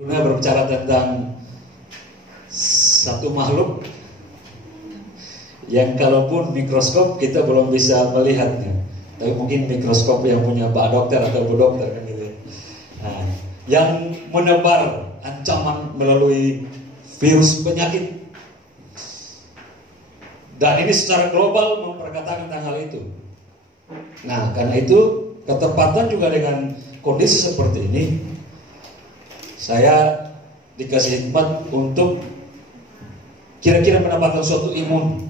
Dunia berbicara tentang satu makhluk yang kalaupun mikroskop kita belum bisa melihatnya, tapi mungkin mikroskop yang punya Pak Dokter atau Bu Dokter kan gitu. Nah, yang menebar ancaman melalui virus penyakit, dan ini secara global memperkatakan tentang hal itu. Nah, karena itu ketepatan juga dengan kondisi seperti ini, saya dikasih hikmat untuk kira-kira mendapatkan suatu imun.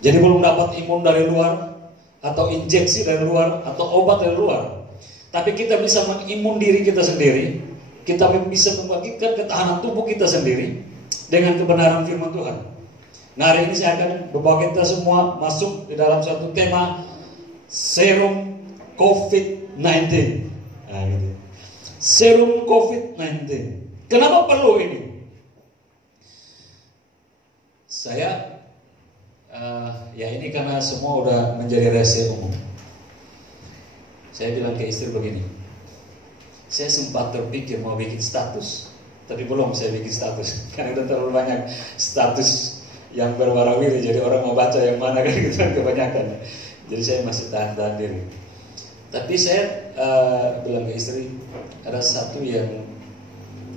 Jadi belum dapat imun dari luar, atau injeksi dari luar, atau obat dari luar, tapi kita bisa mengimun diri kita sendiri. Kita bisa membangkitkan ketahanan tubuh kita sendiri dengan kebenaran firman Tuhan. Nah, hari ini saya akan membawa kita semua masuk di dalam suatu tema serum COVID-19. Nah, gitu. Serum COVID-19. Kenapa perlu ini? Saya ya ini karena semua udah menjadi rahasia umum. Saya bilang ke istri begini, saya sempat terpikir mau bikin status, tapi belum saya bikin status karena udah terlalu banyak status yang berwarawiri, jadi orang mau baca yang mana kan gitu kebanyakan. Jadi saya masih tahan-tahan diri. Tapi saya bilang ke istri, ada satu yang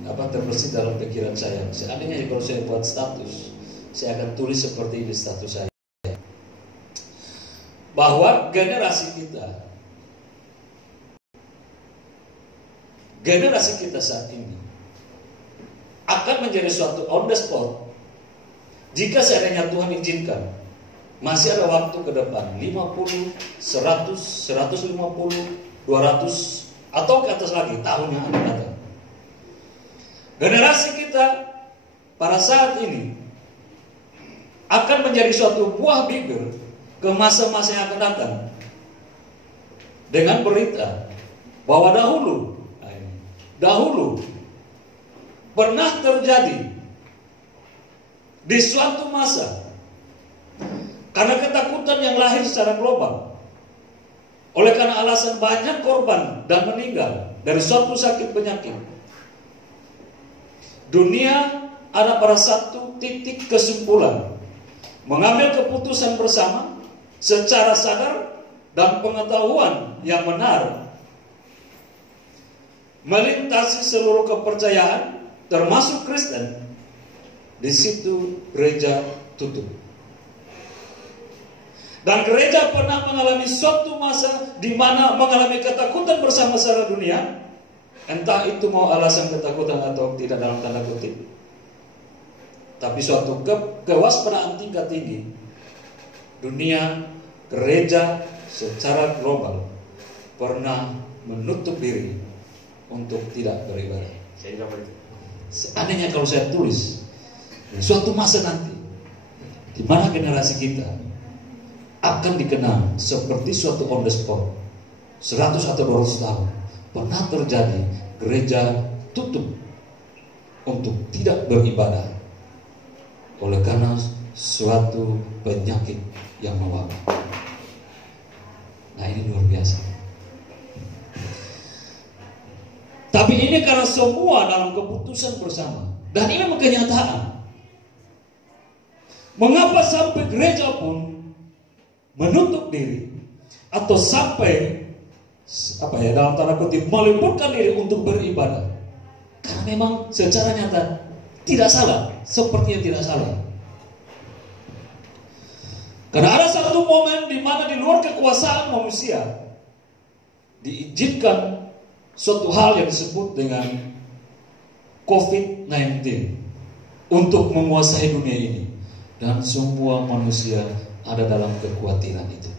terbersih dalam pikiran saya. Seandainya kalau saya buat status, saya akan tulis seperti ini status saya, bahwa generasi kita saat ini akan menjadi suatu on the spot jika seandainya Tuhan izinkan. Masih ada waktu ke depan 50, 100, 150, 200 atau ke atas lagi tahun yang akan datang. Generasi kita pada saat ini akan menjadi suatu buah bibir ke masa-masa yang akan datang, dengan berita bahwa dahulu pernah terjadi di suatu masa, karena ketakutan yang lahir secara global, oleh karena alasan banyak korban dan meninggal dari suatu sakit penyakit, dunia ada pada satu titik kesimpulan, mengambil keputusan bersama secara sadar dan pengetahuan yang benar, melintasi seluruh kepercayaan termasuk Kristen. Di situ gereja tutup. Dan gereja pernah mengalami suatu masa di mana mengalami ketakutan bersama secara dunia, entah itu mau alasan ketakutan atau tidak dalam tanda kutip, tapi suatu kewaspadaan tingkat tinggi. Dunia, gereja secara global pernah menutup diri untuk tidak beribadah. Saya bilang begitu. Seandainya kalau saya tulis suatu masa nanti di mana generasi kita akan dikenal seperti suatu on the spot, 100 atau 200 tahun pernah terjadi gereja tutup untuk tidak beribadah oleh karena suatu penyakit yang mewabah. Nah, ini luar biasa. Tapi ini karena semua dalam keputusan bersama, dan ini memang kenyataan. Mengapa sampai gereja pun menutup diri atau sampai dalam tanda kutip meliburkan diri untuk beribadah? Karena memang secara nyata tidak salah, sepertinya tidak salah. Karena ada satu momen di mana di luar kekuasaan manusia diizinkan suatu hal yang disebut dengan COVID-19 untuk menguasai dunia ini, dan semua manusia ada dalam kekhawatiran itu.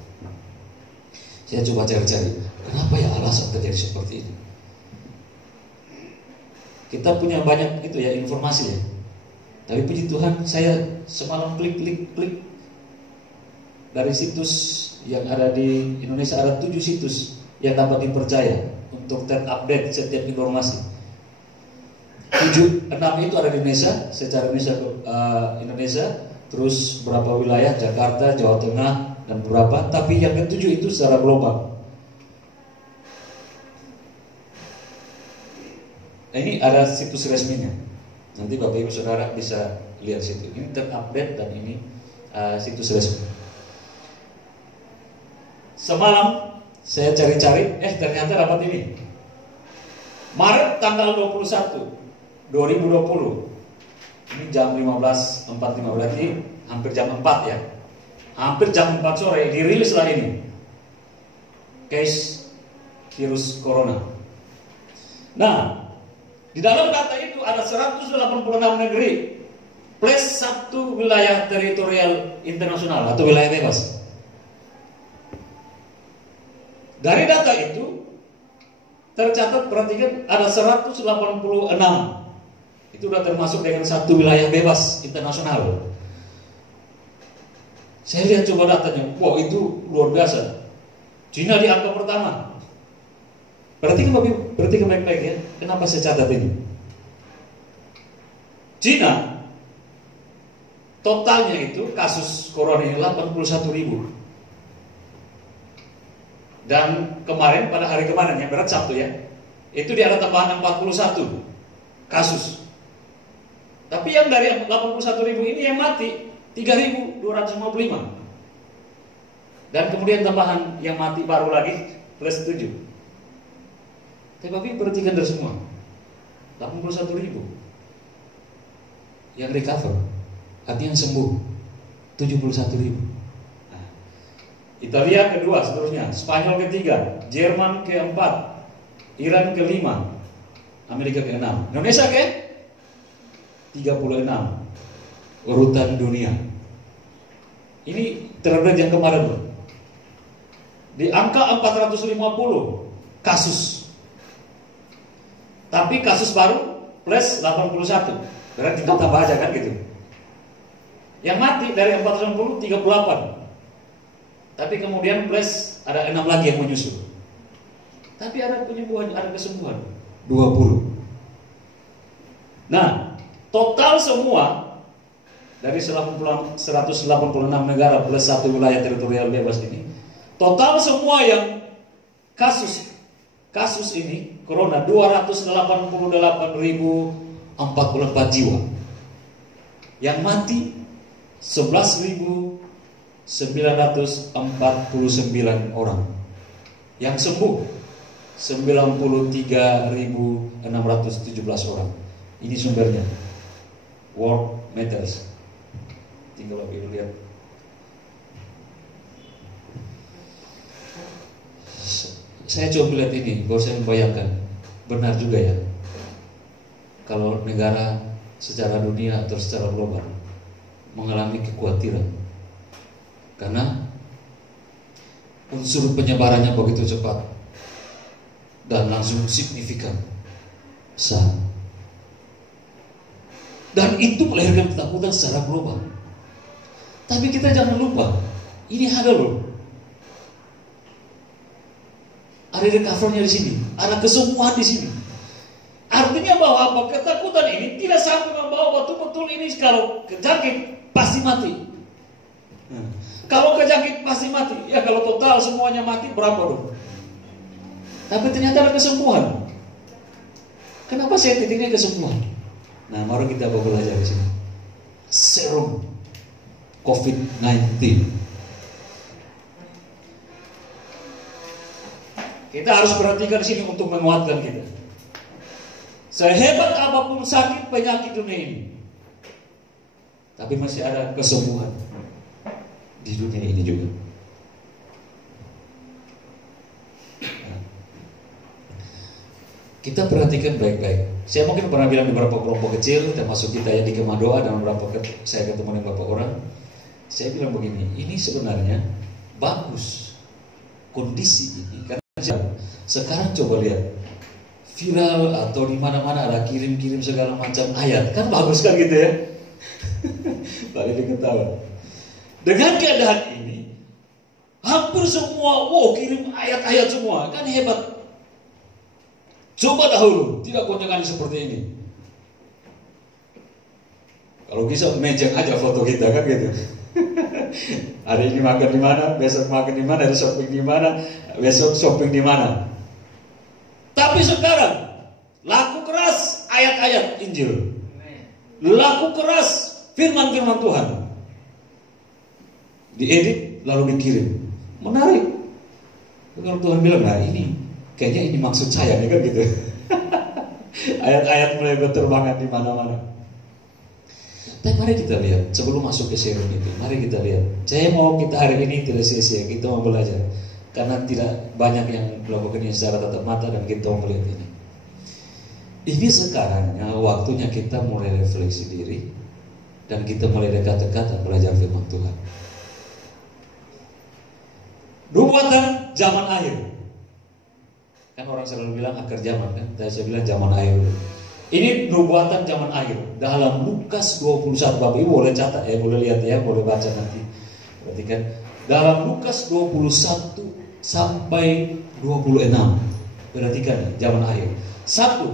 Saya coba cari-cari, kenapa ya alasan terjadi seperti ini? Kita punya banyak informasi ya. Tapi puji Tuhan, saya semalam klik dari situs yang ada di Indonesia, ada 7 situs yang dapat dipercaya untuk update setiap informasi. 6 itu ada di Indonesia, secara Indonesia, terus berapa wilayah, Jakarta, Jawa Tengah, dan beberapa, tapi yang ke-7 itu secara global. Nah, ini ada situs resminya. Nanti Bapak Ibu Saudara bisa lihat situ. Ini terupdate dan ini situs resmi. Semalam saya cari-cari, ternyata dapat ini. Maret tanggal 21 2020. Ini jam 15.45, berarti hampir jam 4 ya. Hampir jam 4 sore dirilislah ini. Case virus corona. Nah, di dalam data itu ada 186 negeri plus 1 wilayah teritorial internasional atau wilayah bebas. Dari data itu tercatat, perhatikan, ada 186. Itu sudah termasuk dengan 1 wilayah bebas internasional. Saya lihat coba datanya, wow, itu luar biasa. Cina di angka pertama. Perhatikan baik-baik ya. Kenapa saya catat ini? Cina totalnya itu kasus corona ini 81.000. Dan kemarin, pada hari kemarin ya, berat Sabtu ya, itu dia ada tambahan 41 kasus. Tapi yang dari 81.000 ini yang mati 3.255. Dan kemudian tambahan yang mati baru lagi plus 7. Tapi perhatikan dari semua 81.000 yang recover, artinya yang sembuh 71.000. Nah, Italia kedua, seterusnya Spanyol ketiga, Jerman keempat, Iran kelima, Amerika keenam, Indonesia ke 36 urutan dunia. Ini terupdate yang kemarin loh. Di angka 450 kasus. Tapi kasus baru plus 81. Berarti tinggal tambah aja kan gitu. Yang mati dari 450 38. Tapi kemudian plus ada 6 lagi yang menyusul. Tapi ada penyembuhan, ada kesembuhan 20. Nah, total semua dari 186 negara plus 1 wilayah teritorial bebas ini, total semua yang kasus ini corona 288.044 jiwa. Yang mati 11.949 orang. Yang sembuh 93.617 orang. Ini sumbernya World Matters. Tinggal Bapak Ibu lihat. Saya coba lihat ini, baru saya membayangkan, benar juga ya, kalau negara secara dunia atau secara global mengalami kekhawatiran karena unsur penyebarannya begitu cepat dan langsung signifikan besar, dan itu melahirkan ketakutan secara global. Tapi kita jangan lupa, ini ada loh, ada recovery-nya di sini, ada kesembuhan di sini. Artinya bahwa apa? Ketakutan ini tidak sampai membawa betul-betul ini kalau kejangkit pasti mati. Kalau kejangkit pasti mati. Ya kalau total semuanya mati berapa dong? Tapi ternyata ada kesembuhan. Kenapa saya titiknya kesembuhan? Nah, mari kita belajar di sini. Serum COVID-19. Kita harus perhatikan di sini untuk menguatkan kita. Sehebat apapun sakit penyakit dunia ini, tapi masih ada kesembuhan di dunia ini juga. Nah, kita perhatikan baik-baik. Saya mungkin pernah bilang di beberapa kelompok kecil, termasuk kita yang di Kemah Doa, dan beberapa saya ketemu dengan beberapa orang. Saya bilang begini, ini sebenarnya bagus kondisi ini karena sekarang coba lihat viral atau di mana-mana ada kirim-kirim segala macam ayat, kan bagus kan gitu ya. Tadi diketahui. Dengan keadaan ini, hampir semua kirim ayat-ayat semua, kan hebat. Coba dahulu tidak konjangan seperti ini. Kalau bisa mejeng aja foto kita kan gitu. Hari ini makan di mana, besok makan di mana, besok shopping di mana, besok shopping di mana. Tapi sekarang laku keras ayat-ayat Injil. Laku keras firman-firman Tuhan. Diedit lalu dikirim. Menarik. Kalau Tuhan bilang, nah ini kayaknya ini maksud saya nih kan gitu. Ayat-ayat mulai berterbangan di mana-mana. Tapi mari kita lihat sebelum masuk ke sharing itu, mari kita lihat. Saya mau kita hari ini tidak sia-sia, kita mau belajar. Karena tidak banyak yang melakukannya secara tatap mata dan kita mau melihat ini. Ini sekarang waktunya kita mulai refleksi diri dan kita mulai dekat-dekat belajar firman Tuhan. Nubuatan zaman akhir. Kan orang selalu bilang akhir zaman kan, saya bilang zaman akhir. Ini nubuatan zaman akhir. Dalam Lukas 21, Bapak Ibu boleh catat ya, boleh lihat ya, boleh baca nanti. Perhatikan dalam Lukas 21 sampai 26. Perhatikan zaman akhir. 1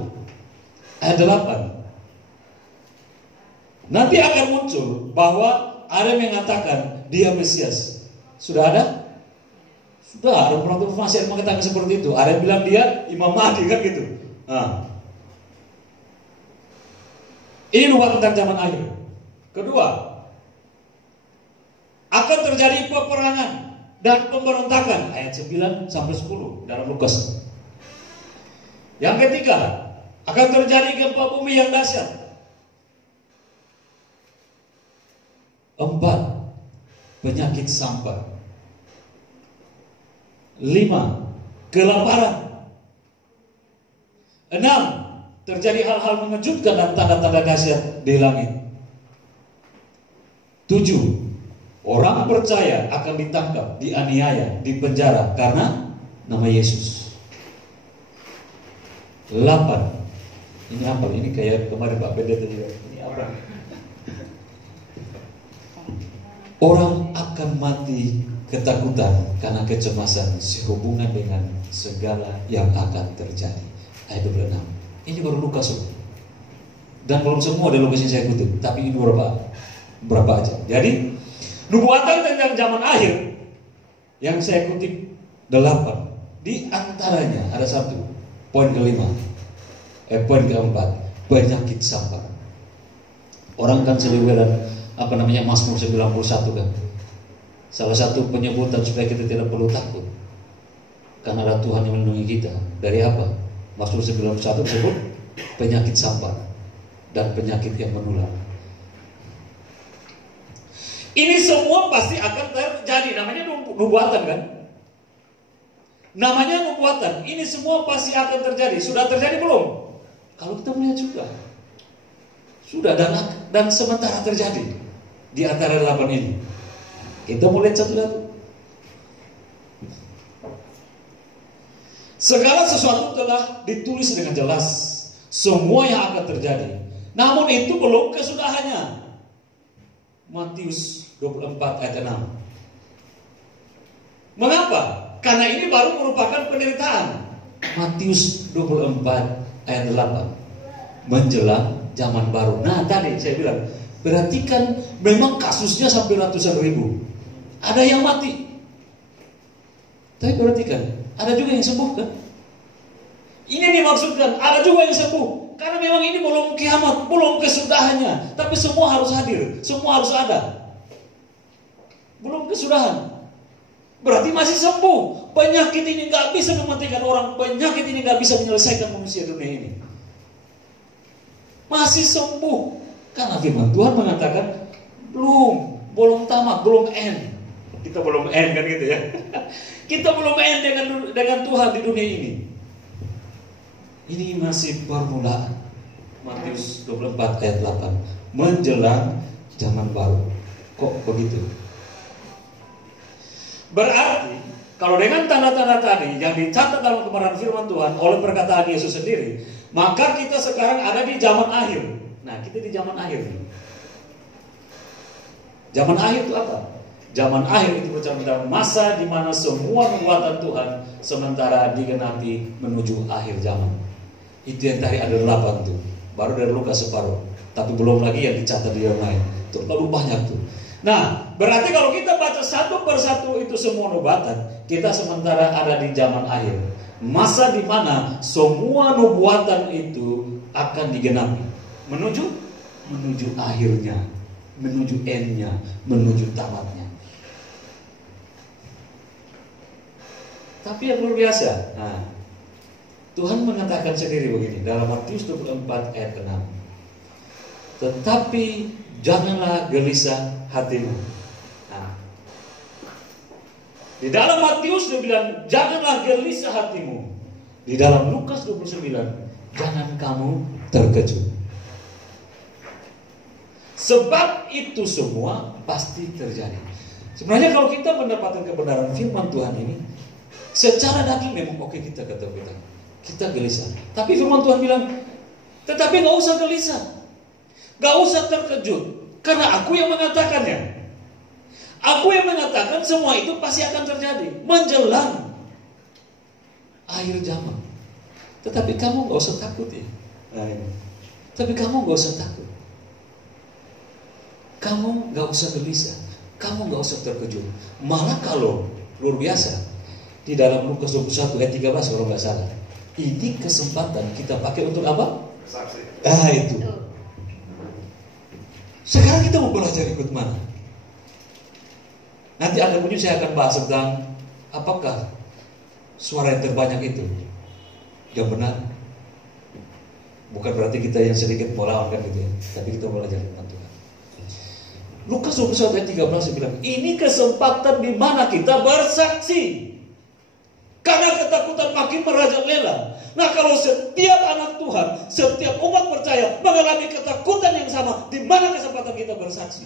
ayat 8. Nanti akan muncul bahwa ada yang mengatakan dia Mesias. Sudah ada? Sudah ada informasi yang mengatakan seperti itu. Ada yang bilang dia Imam Mahdi kan gitu. Nah. Ini nubuatan tentang zaman akhir. Kedua, akan terjadi peperangan dan pemberontakan ayat 9 sampai 10 dalam Lukas. Yang ketiga, akan terjadi gempa bumi yang dahsyat. 4, penyakit sampar. 5, kelaparan. 6, terjadi hal-hal mengejutkan dan tanda-tanda dahsyat di langit. 7, orang percaya akan ditangkap, dianiaya, dipenjara karena nama Yesus. 8, ini apa? Ini kayak kemarin Pak Pendeta juga. Ini apa? Orang akan mati ketakutan karena kecemasan sehubungan dengan segala yang akan terjadi. Ayat 26. Ini baru Lukas. Dan belum semua di Lukas yang saya kutip, tapi ini berapa aja. Jadi nubuatan tentang zaman akhir yang saya kutip 8. Di antaranya ada 1, poin kelima. Poin keempat, penyakit sampar. Orang kan seliweran Mazmur 91 kan. Salah satu penyebutan supaya kita tidak perlu takut karena ada Tuhan yang melindungi kita. Dari apa? Mazmur 91 disebut penyakit sampar dan penyakit yang menular. Ini semua pasti akan terjadi. Namanya nubuatan kan? Namanya nubuatan. Ini semua pasti akan terjadi. Sudah terjadi belum? Kalau kita melihat juga sudah dan sementara terjadi di antara 8 ini. Kita mulai satu-satu. Segala sesuatu telah ditulis dengan jelas, semua yang akan terjadi. Namun itu belum kesudahannya. Matius 24 ayat 6. Mengapa? Karena ini baru merupakan penderitaan. Matius 24 ayat 8. Menjelang zaman baru. Nah tadi saya bilang, perhatikan memang kasusnya sampai ratusan ribu. Ada yang mati. Tapi perhatikan, ada juga yang sembuh kan? Ini dimaksudkan, ada juga yang sembuh. Karena memang ini belum kiamat, belum kesudahannya. Tapi semua harus hadir, semua harus ada. Belum kesudahan. Berarti masih sembuh. Penyakit ini gak bisa mematikan orang. Penyakit ini gak bisa menyelesaikan manusia dunia ini. Masih sembuh. Karena firman Tuhan mengatakan belum tamat, belum end. Kita belum end kan gitu ya. Kita belum end dengan Tuhan di dunia ini. Ini masih permulaan. Matius 24 ayat 8. Menjelang zaman baru. Kok begitu? Berarti kalau dengan tanda-tanda tadi yang dicatat dalam kebenaran firman Tuhan oleh perkataan Yesus sendiri, maka kita sekarang ada di zaman akhir. Nah, kita di zaman akhir. Zaman akhir itu apa? Zaman akhir itu berbicara tentang masa di mana semua nubuatan Tuhan sementara digenapi menuju akhir zaman. Itu yang tadi ada 8 tuh. Baru dari Lukas separuh. Tapi belum lagi yang dicatat di yang lain. Terlalu banyak tuh. Nah, berarti kalau kita baca satu persatu itu semua nubuatan, kita sementara ada di zaman akhir. Masa di mana semua nubuatan itu akan digenapi. Menuju akhirnya, menuju endnya, menuju tamatnya. Tapi yang luar biasa, Tuhan mengatakan sendiri begini dalam Matius 24 ayat 6. Tetapi janganlah gelisah hatimu. Di dalam Matius dia bilang janganlah gelisah hatimu. Di dalam Lukas 29 jangan kamu terkejut. Sebab itu semua pasti terjadi. Sebenarnya kalau kita mendapatkan kebenaran firman Tuhan ini, secara daging memang oke kita ketakutan, kita gelisah. Tapi firman Tuhan bilang, tetapi gak usah gelisah, gak usah terkejut, karena aku yang mengatakannya. Aku yang mengatakan semua itu pasti akan terjadi menjelang akhir zaman. Tetapi kamu gak usah takut ya. Tapi kamu gak usah takut. Kamu gak usah gelisah, kamu gak usah terkejut. Malah kalau luar biasa, di dalam Lukas 21 ayat 13 kalau gak salah, ini kesempatan kita pakai untuk apa? Saksi. Itu. Sekarang kita mau belajar ikut mana? Nanti ada bunyi saya akan bahas tentang apakah suara yang terbanyak itu yang benar. Bukan berarti kita yang sedikit melawankan gitu ya, tapi kita belajar tentang Tuhan. Lukas 21 ayat 13 bilang, ini kesempatan di mana kita bersaksi. Karena ketakutan makin merajalela. Nah, kalau setiap anak Tuhan, setiap umat percaya mengalami ketakutan yang sama, di mana kesempatan kita bersaksi?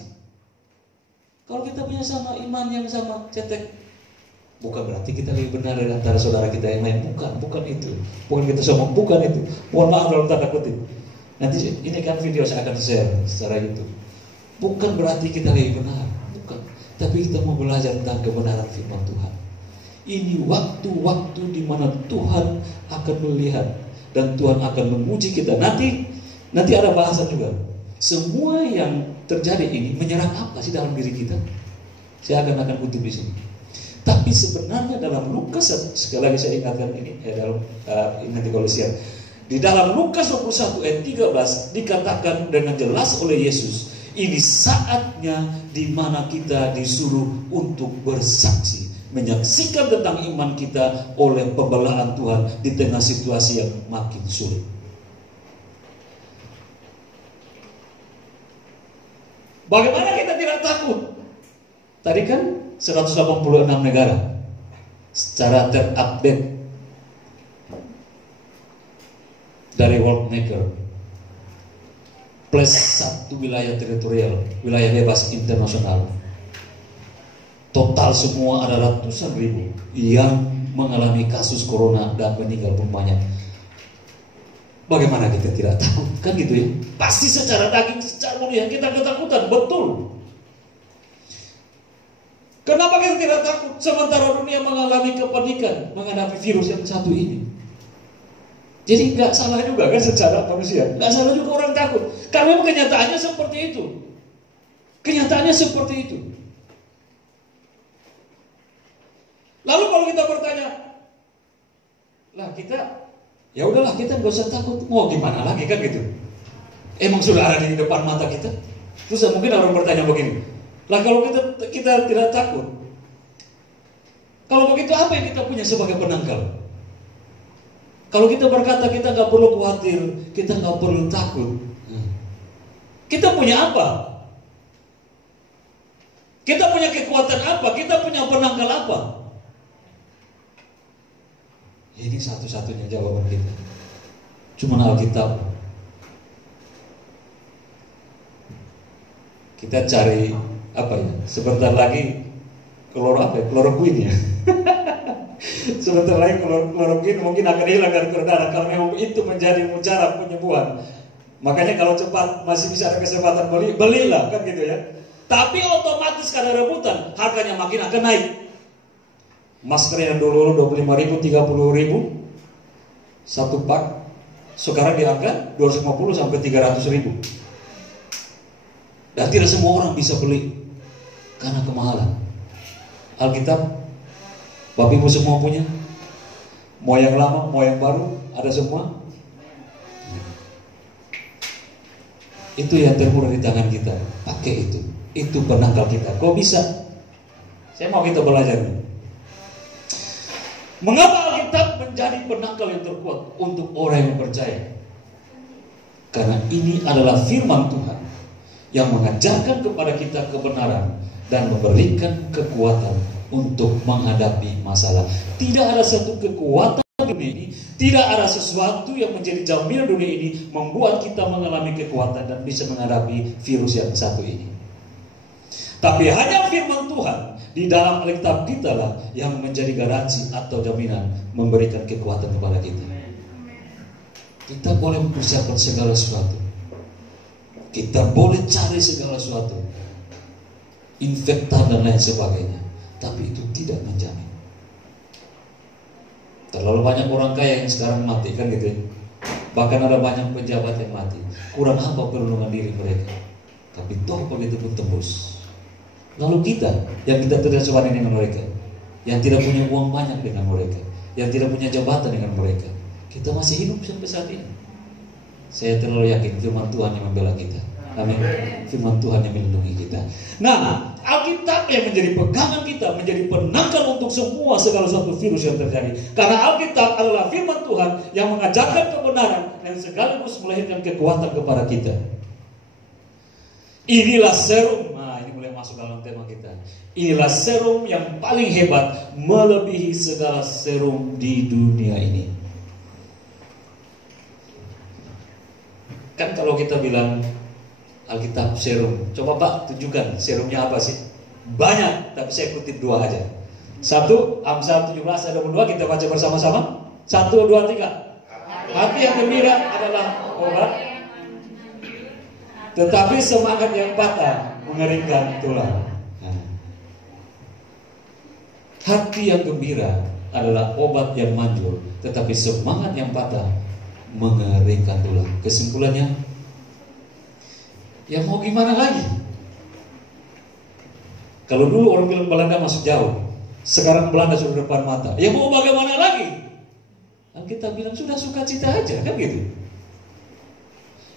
Kalau kita punya sama iman yang sama, cetek, bukan berarti kita lebih benar dari antara saudara kita yang lain. Bukan itu. Bukan kita sama, bukan itu. Mohon maaf dalam tanda kutip. Nanti ini kan video saya akan share secara YouTube. Bukan berarti kita lebih benar, bukan. Tapi kita mau belajar tentang kebenaran firman Tuhan. Ini waktu-waktu di mana Tuhan akan melihat dan Tuhan akan menguji kita. Nanti ada bahasan juga. Semua yang terjadi ini menyerang apa sih dalam diri kita? Saya akan kutip di sini. Tapi sebenarnya dalam Lukas, sekali lagi saya ingatkan ini nanti kalau share. Di dalam Lukas 21 ayat 13 dikatakan dengan jelas oleh Yesus, ini saatnya di mana kita disuruh untuk bersaksi, menyaksikan tentang iman kita oleh pembelaan Tuhan di tengah situasi yang makin sulit. Bagaimana kita tidak takut? Tadi kan 186 negara secara terupdate dari Worldmaker. Plus 1 wilayah teritorial, wilayah bebas internasional. Total semua ada ratusan ribu yang mengalami kasus corona dan meninggal pun banyak. Bagaimana kita tidak takut? Kan gitu ya. Pasti secara daging, secara mulia kita ketakutan, betul. Kenapa kita tidak takut sementara dunia mengalami kepanikan menghadapi virus yang satu ini? Jadi nggak salah juga kan secara manusia, nggak salah juga orang takut. Karena memang kenyataannya seperti itu. Kenyataannya seperti itu. Lalu kalau kita bertanya, lah kita, ya udahlah kita nggak usah takut. Mau gimana lagi kan gitu? Emang sudah ada di depan mata kita. Terus mungkin orang bertanya begini, lah kalau kita tidak takut, kalau begitu apa yang kita punya sebagai penangkal? Kalau kita berkata kita nggak perlu khawatir, kita nggak perlu takut, kita punya apa? Kita punya kekuatan apa? Kita punya penangkal apa? Ini satu-satunya jawaban kita. Cuma Alkitab. Kita cari apa ya? Sebentar lagi kloroquine ya. Sebentar lagi kloroquine mungkin akan hilang dari darah kalau memang itu menjadi cara penyembuhan. Makanya kalau cepat masih bisa ada kesempatan belilah kan gitu ya. Tapi otomatis karena rebutan harganya makin akan naik. Masker yang dulu 25.000, 30.000 satu pak, sekarang di angka 250 sampai 300.000. Dan tidak semua orang bisa beli karena kemahalan. Alkitab Bapak Ibu semua punya, mau yang lama, mau yang baru, ada semua. Itu yang termurah di tangan kita. Pakai itu. Itu penangkal kita. Kok bisa? Saya mau kita belajar. Mengapa Alkitab menjadi penangkal yang terkuat untuk orang yang percaya? Karena ini adalah firman Tuhan yang mengajarkan kepada kita kebenaran dan memberikan kekuatan untuk menghadapi masalah. Tidak ada satu kekuatan dunia ini, tidak ada sesuatu yang menjadi jaminan dunia ini membuat kita mengalami kekuatan dan bisa menghadapi virus yang satu ini. Tapi hanya firman Tuhan di dalam Alkitab kita lah yang menjadi garansi atau jaminan memberikan kekuatan kepada kita. Kita boleh mempersiapkan segala sesuatu. Kita boleh cari segala sesuatu, infektan dan lain sebagainya. Tapi itu tidak menjamin. Terlalu banyak orang kaya yang sekarang mati kan gitu ya. Bahkan ada banyak pejabat yang mati. Kurang apa perlindungan diri mereka. Tapi toh begitu pun tembus. Lalu kita yang kita tidak sebanding dengan mereka, yang tidak punya uang banyak dengan mereka, yang tidak punya jabatan dengan mereka, kita masih hidup sampai saat ini. Saya terlalu yakin firman Tuhan yang membela kita. Amin. Firman Tuhan yang melindungi kita. Nah, Alkitab yang menjadi pegangan kita, menjadi penangkal untuk semua segala sesuatu virus yang terjadi. Karena Alkitab adalah firman Tuhan yang mengajarkan kebenaran dan sekaligus melahirkan kekuatan kepada kita. Inilah serum. Nah, ini mulai masuk dalam tema kita. Inilah serum yang paling hebat, melebihi segala serum di dunia ini. Kan kalau kita bilang Alkitab serum, coba Pak tunjukkan serumnya apa sih? Banyak, tapi saya kutip dua aja. Satu, Amsal 17 ayat 22, kita baca bersama-sama. 1, 2, 3. Hati yang gembira adalah obat, tetapi semangat yang patah mengeringkan tulang. Hati yang gembira adalah obat yang manjur, tetapi semangat yang patah mengeringkan tulang. Kesimpulannya, ya mau gimana lagi? Kalau dulu orang bilang Belanda masuk jauh, sekarang Belanda sudah depan mata. Ya mau bagaimana lagi? Dan kita bilang sudah sukacita aja, kan gitu.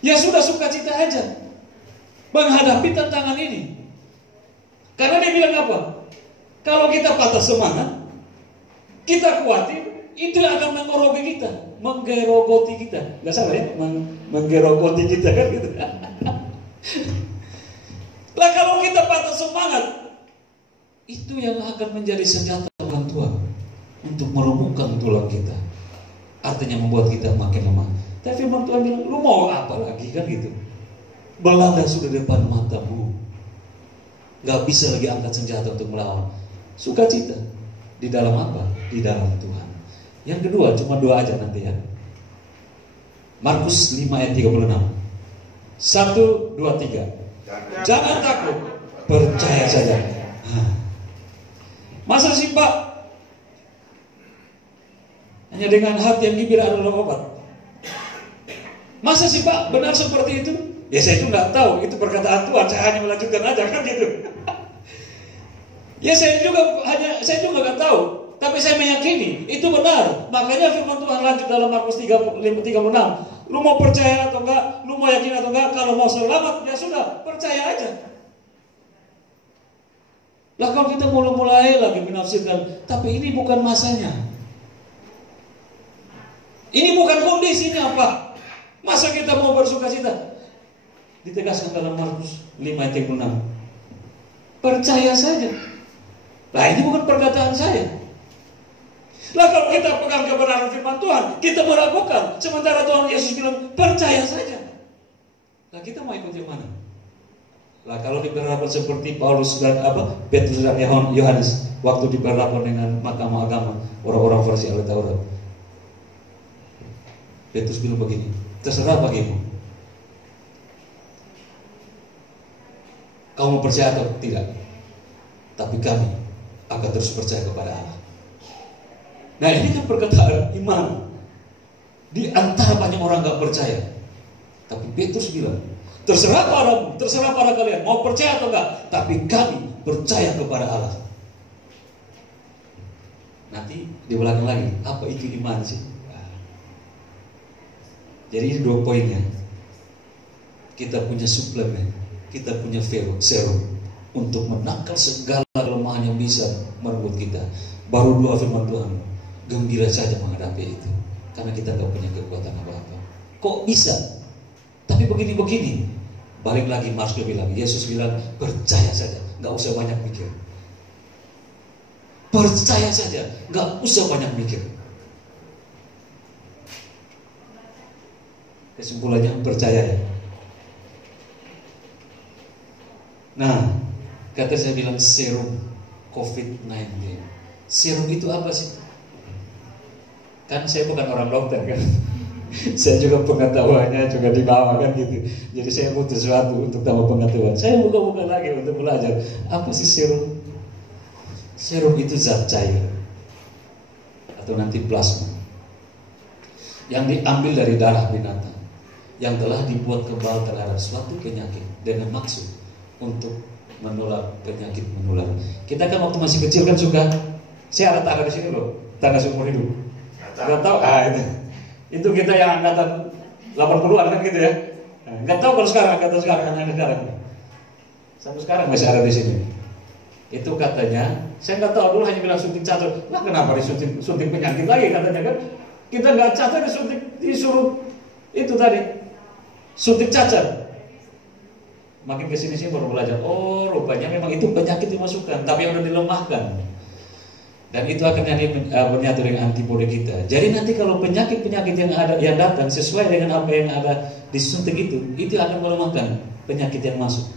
Ya sudah sukacita aja menghadapi tantangan ini. Karena dia bilang apa? Kalau kita patah semangat, kita khawatir itu akan menggerogoti kita, menggerogoti kita. Nggak salah ya, menggerogoti kita kan gitu. Lah kalau kita patah semangat, itu yang akan menjadi senjata Tuhan untuk melumpuhkan tulang kita. Artinya membuat kita makin lemah. Tapi firman Tuhan bilang, lu mau apa lagi kan gitu. Belanda sudah depan matamu, gak bisa lagi angkat senjata untuk melawan. Sukacita di dalam apa? Di dalam Tuhan. Yang kedua, cuma dua aja nanti ya. Markus 5 ayat 36. 1, 2, 3. Jangan takut, percaya saja. Masa sih Pak? Hanya dengan hati yang gembira adalah obat. Masa sih Pak benar seperti itu? Ya saya itu nggak tahu, itu perkataan Tuhan. Saya hanya melanjutkan aja kan gitu. Ya saya juga nggak tahu. Tapi saya meyakini itu benar. Makanya firman Tuhan lanjut dalam Markus 36. Lu mau percaya atau enggak, lu mau yakin atau enggak, kalau mau selamat ya sudah, percaya aja. Lah kalau kita mulai lagi menafsirkan, tapi ini bukan masanya. Ini bukan kondisinya Pak. Masa kita mau bersukacita? Ditegaskan dalam Markus 5 ayat 36. Percaya saja. Nah ini bukan perkataan saya. Lah kalau kita pegang kebenaran firman Tuhan, kita meragukan. Sementara Tuhan Yesus bilang, percaya saja. Lah kita mau ikut yang mana? Lah kalau diperlakukan seperti Paulus dan Petrus dan Yohanes waktu diperlakukan dengan mahkamah agama orang-orang Farisi ahli Taurat. Petrus bilang begini, terserah bagimu. Kau mau percaya atau tidak? Tapi kami akan terus percaya kepada Allah. Nah ini kan perkataan iman. Di antara banyak orang gak percaya. Tapi Petrus bilang, terserah padamu, terserah pada kalian, mau percaya atau enggak, tapi kami percaya kepada Allah. Nanti di belakang lagi, apa itu iman sih? Jadi ini 2 poinnya. kita punya suplemen, kita punya serum untuk menangkal segala kelemahan yang bisa merenggut kita. Baru dua firman Tuhan, gembira saja menghadapi itu, karena kita gak punya kekuatan apa-apa. Kok bisa? Tapi begini-begini. Balik lagi Markus bilang, Yesus bilang, percaya saja, gak usah banyak mikir. Percaya saja, gak usah banyak mikir. Kesimpulannya percaya ya. Nah, kata saya bilang serum COVID-19. Serum itu apa sih? Kan saya bukan orang dokter kan. Saya juga pengetahuannya juga di bawah kan gitu. Jadi saya butuh sesuatu untuk tambah pengetahuan. Saya buka-buka lagi untuk belajar. Apa sih serum? Serum itu zat cair atau nanti plasma yang diambil dari darah binatang yang telah dibuat kebal terhadap suatu penyakit dengan maksud untuk menolak penyakit menular. Kita kan waktu masih kecil kan suka, saya ada di sini loh, tanda seumur hidup. Nggak tahu, itu kita yang angkatan 80-an kan gitu ya. Nggak tahu kalau sekarang, kata sekarang anak sekarang. Sampai sekarang masih ada di sini. Itu katanya, saya nggak tahu, dulu hanya bilang suntik cacar. Nah kenapa disuntik penyakit lagi katanya kan? Kita nggak cacar disuntik, disuruh itu tadi suntik cacar. Makin kesini sih baru belajar. Oh rupanya memang itu penyakit dimasukkan, tapi yang udah dilemahkan. Dan itu akan menyatu dengan antibodi kita. Jadi nanti kalau penyakit-penyakit yang datang sesuai dengan apa yang ada disuntik itu akan melemahkan penyakit yang masuk.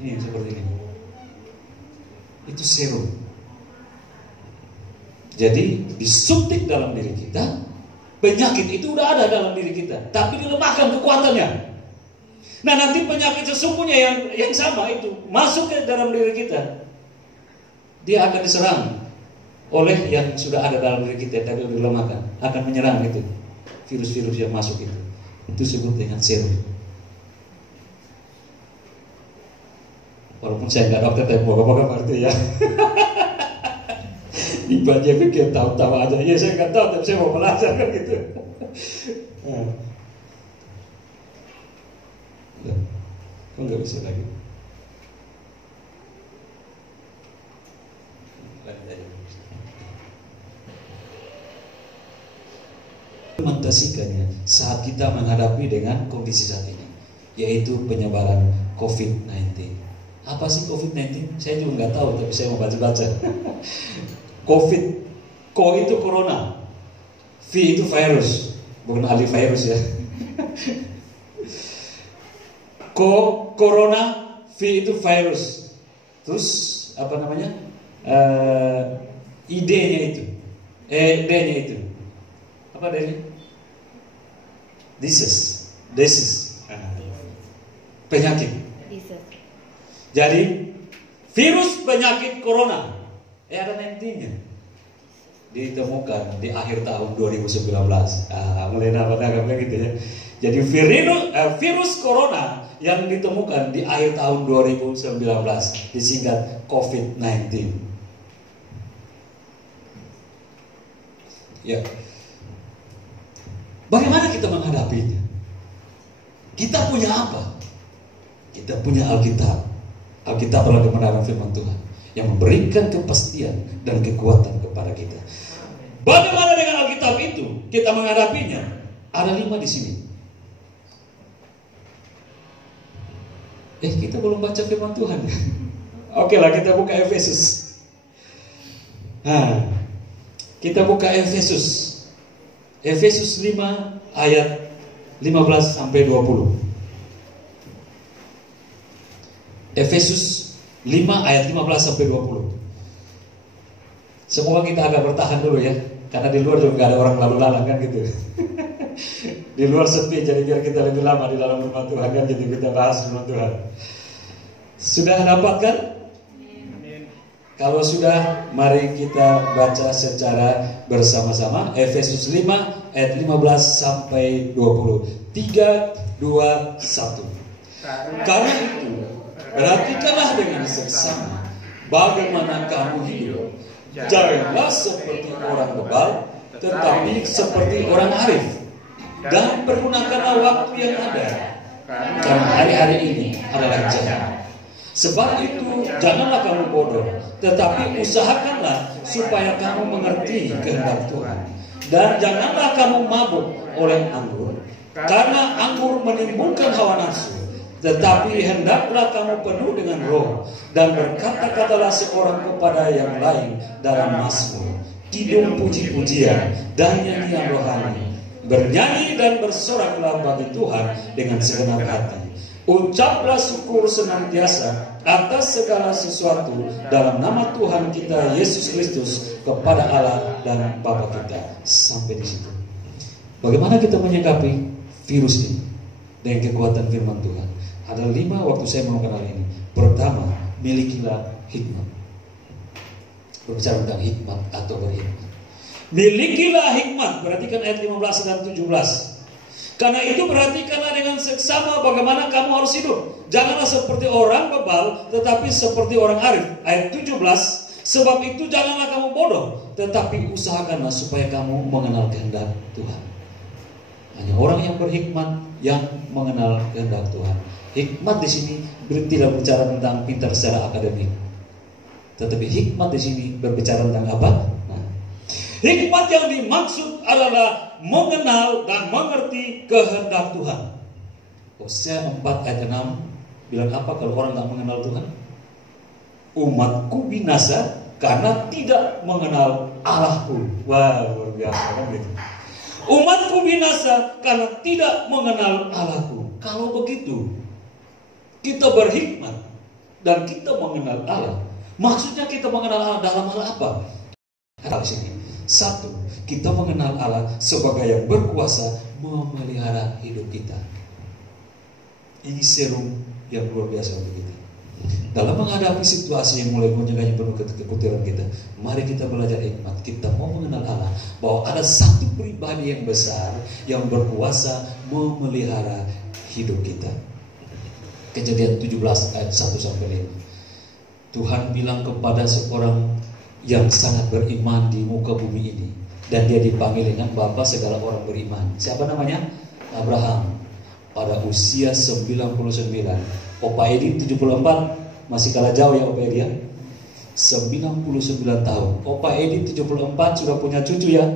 Ini seperti ini. Itu serum. Jadi disuntik dalam diri kita, penyakit itu udah ada dalam diri kita, tapi dilemahkan kekuatannya. Nah nanti penyakit sesungguhnya yang sama itu masuk ke dalam diri kita, dia akan diserang oleh yang sudah ada dalam diri kita, tapi udah dilemahkan, akan menyerang itu virus-virus yang masuk itu. Itu disebut dengan serum. Walaupun saya nggak dokter, tapi moga-moga ngerti ya. Dibaca pikir tahu-tahu aja. Ya saya nggak tahu, tapi saya mau belajar kan gitu. Kok nggak bisa lagi? Implementasikannya saat kita menghadapi dengan kondisi saat ini, yaitu penyebaran COVID-19. Apa sih COVID-19? Saya juga nggak tahu, tapi saya mau baca-baca. COVID, Ko itu corona, V itu virus, bukan ahli virus ya. Corona, V itu virus. Terus apa namanya? ID-nya itu, D-nya itu, apa D-nya? Disease, penyakit. Jadi virus penyakit corona ada 19-nya ditemukan di akhir tahun 2019. Mulai namanya gitu ya. Jadi virus corona yang ditemukan di akhir tahun 2019 disingkat COVID-19. Ya. Bagaimana kita menghadapinya? Kita punya apa? Kita punya Alkitab. Alkitab adalah kebenaran firman Tuhan yang memberikan kepastian dan kekuatan kepada kita. Bagaimana dengan Alkitab itu kita menghadapinya? Ada 5 di sini. Kita belum baca firman Tuhan. Oke lah, kita buka Efesus. Kita buka Efesus. Efesus 5 ayat 15 sampai 20. Efesus 5 ayat 15 sampai 20. Semoga kita agak bertahan dulu ya, karena di luar juga gak ada orang lalu lalang kan gitu. Di luar sepi, jadi biar kita lebih lama di dalam rumah Tuhan kan, jadi kita bahas rumah Tuhan. Sudah dapatkan? Kalau sudah, mari kita baca secara bersama-sama Efesus 5 ayat 15 sampai 20. 3, 2, 1. Karena itu perhatikanlah dengan seksama bagaimana kamu hidup. Janganlah seperti orang bebal, tetapi seperti orang arif. Dan pergunakanlah waktu yang ada, karena hari-hari ini adalah jahat. Sebab itu janganlah kamu bodoh, tetapi usahakanlah supaya kamu mengerti kehendak Tuhan. Dan janganlah kamu mabuk oleh anggur, karena anggur menimbulkan hawa nafsu. Tetapi hendaklah kamu penuh dengan Roh, dan berkata-katalah seorang kepada yang lain dalam mazmur, kidung puji-pujian dan nyanyian rohani. Bernyanyi dan bersoraklah bagi Tuhan dengan segenap hati. Ucaplah syukur senantiasa atas segala sesuatu dalam nama Tuhan kita Yesus Kristus kepada Allah dan Bapa kita. Sampai di situ. Bagaimana kita menyikapi virus ini dengan kekuatan firman Tuhan? Ada 5 waktu saya mengenal ini. Pertama, milikilah hikmat. Berbicara tentang hikmat atau berhikmat. Milikilah hikmat. Perhatikan ayat 15 dan 17. Karena itu perhatikanlah dengan seksama bagaimana kamu harus hidup. Janganlah seperti orang bebal, tetapi seperti orang arif. Ayat 17. Sebab itu janganlah kamu bodoh, tetapi usahakanlah supaya kamu mengenal kehendak Tuhan. Hanya orang yang berhikmat yang mengenal kehendak Tuhan. Hikmat di sini tidak berbicara tentang pintar secara akademik, tetapi hikmat di sini berbicara tentang apa? Hikmat yang dimaksud adalah mengenal dan mengerti kehendak Tuhan. Hosea 4 ayat 6 bilang apa kalau orang tak mengenal Tuhan? Umatku binasa karena tidak mengenal Allahku. Wah, luar biasa kan gitu. Umatku binasa karena tidak mengenal Allahku. Kalau begitu, kita berhikmat dan kita mengenal Allah. Maksudnya kita mengenal Allah dalam hal apa? Kata sini. 1. Kita mengenal Allah sebagai yang berkuasa memelihara hidup kita. Ini serum yang luar biasa untuk kita. Dalam menghadapi situasi yang mulai gonjang-ganjing penuh kekutiran kita, mari kita belajar hikmat. Kita mau mengenal Allah bahwa ada satu pribadi yang besar yang berkuasa memelihara hidup kita. Kejadian 17 ayat 1 sampai 5. Tuhan bilang kepada seorang yang sangat beriman di muka bumi ini, dan dia dipanggil dengan bapa segala orang beriman. Siapa namanya? Abraham. Pada usia 99. Opa Edi 74. Masih kalah jauh ya Opa Edi ya. 99 tahun. Opa Edi 74 sudah punya cucu ya.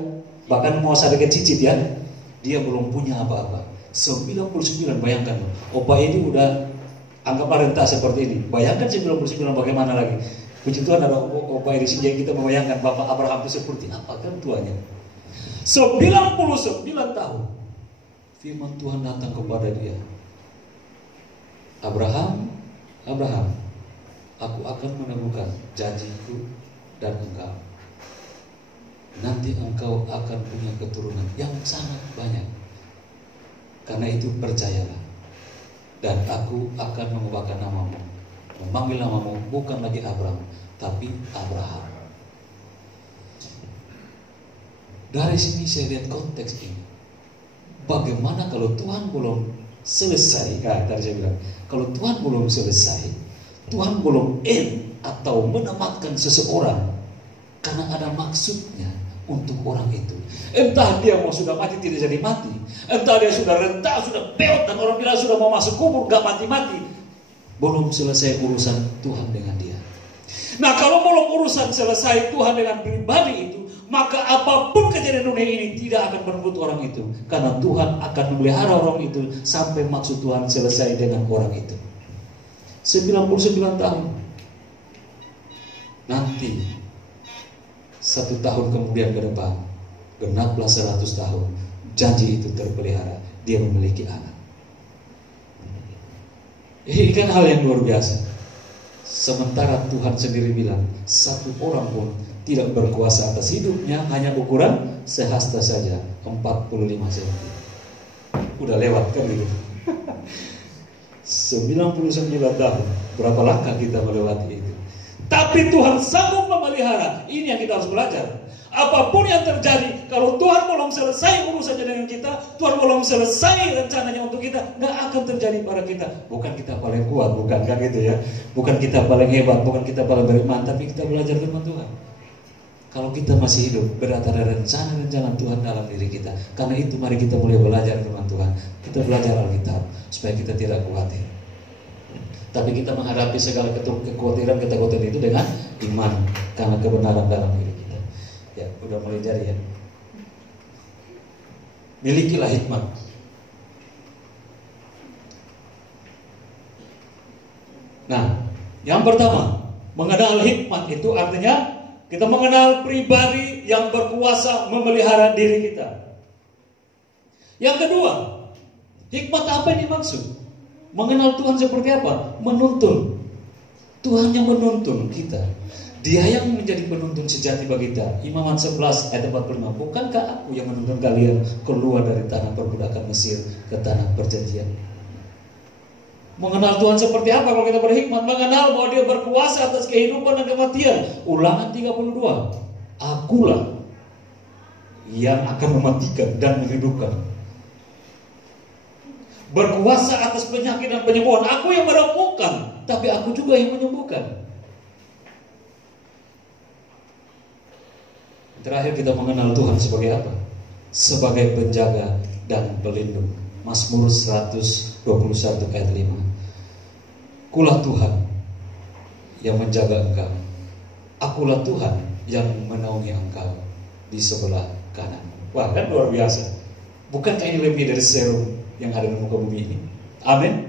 Bahkan mau sedikit cicit ya. Dia belum punya apa-apa. 99, bayangkan. Opa Edi udah anggaplah renta seperti ini. Bayangkan 99 bagaimana lagi. Puji Tuhan ada Opa Edi sehingga kita membayangkan Bapak Abraham itu seperti apa kan tuanya. 99 tahun. Firman Tuhan datang kepada dia. Abraham, Abraham, aku akan menemukan janjiku dan engkau. Nanti engkau akan punya keturunan yang sangat banyak. Karena itu percayalah. Dan aku akan mengubahkan namamu. Memanggil namamu bukan lagi Abraham, tapi Abraham. Dari sini saya lihat konteks ini. Bagaimana kalau Tuhan belum selesai? Tadi saya bilang, kalau Tuhan belum selesai, Tuhan belum end atau menematkan seseorang, karena ada maksudnya untuk orang itu. Entah dia mau sudah mati tidak jadi mati, entah dia sudah renta, sudah peot dan orang bilang sudah mau masuk kubur gak mati-mati. Belum selesai urusan Tuhan dengan dia. Nah, kalau belum urusan selesai Tuhan dengan pribadi itu, maka apapun kejadian dunia ini tidak akan merebut orang itu. Karena Tuhan akan memelihara orang itu sampai maksud Tuhan selesai dengan orang itu. 99 tahun. Nanti 1 tahun kemudian ke depan, genaplah 100 tahun. Janji itu terpelihara. Dia memiliki anak. Ini kan hal yang luar biasa. Sementara Tuhan sendiri bilang, satu orang pun tidak berkuasa atas hidupnya, hanya ukuran sehasta saja, 45 cm. Udah lewat kan gitu. 99 tahun, berapa langkah kita melewati itu. Tapi Tuhan sanggup memelihara. Ini yang kita harus belajar. Apapun yang terjadi, kalau Tuhan belum selesai urusannya dengan kita, Tuhan belum selesai rencananya untuk kita, nggak akan terjadi pada kita. Bukan kita paling kuat, bukan kan gitu ya. Bukan kita paling hebat, bukan kita paling beriman, tapi kita belajar firman Tuhan. Kalau kita masih hidup, berarti ada rencana-rencana Tuhan dalam diri kita. Karena itu mari kita mulai belajar firman Tuhan. Kita belajar Alkitab supaya kita tidak khawatir. Tapi kita menghadapi segala kekhawatiran, ketakutan itu dengan iman, karena kebenaran dalam diri kita. Ya, udah mulai jadi ya. Milikilah hikmat. Nah, yang pertama, mengenal hikmat itu artinya kita mengenal pribadi yang berkuasa memelihara diri kita. Yang kedua, hikmat apa yang dimaksud? Mengenal Tuhan seperti apa? Menuntun. Tuhan yang menuntun kita. Dia yang menjadi penuntun sejati bagi kita. Imamat 11 ayat 45. Bukankah aku yang menuntun kalian keluar dari tanah perbudakan Mesir ke tanah perjanjian? Mengenal Tuhan seperti apa kalau kita berhikmat? Mengenal bahwa Dia berkuasa atas kehidupan dan kematian. Ulangan 32. Akulah yang akan mematikan dan menghidupkan. Berkuasa atas penyakit dan penyembuhan. Aku yang meremukkan, tapi aku juga yang menyembuhkan. Terakhir kita mengenal Tuhan sebagai apa? Sebagai penjaga dan pelindung. Mazmur 121 ayat 5. Akulah Tuhan yang menjaga engkau. Akulah Tuhan yang menaungi engkau di sebelah kanan. Wah, kan luar biasa. Bukankah ini lebih dari serum yang ada di muka bumi ini? Amin.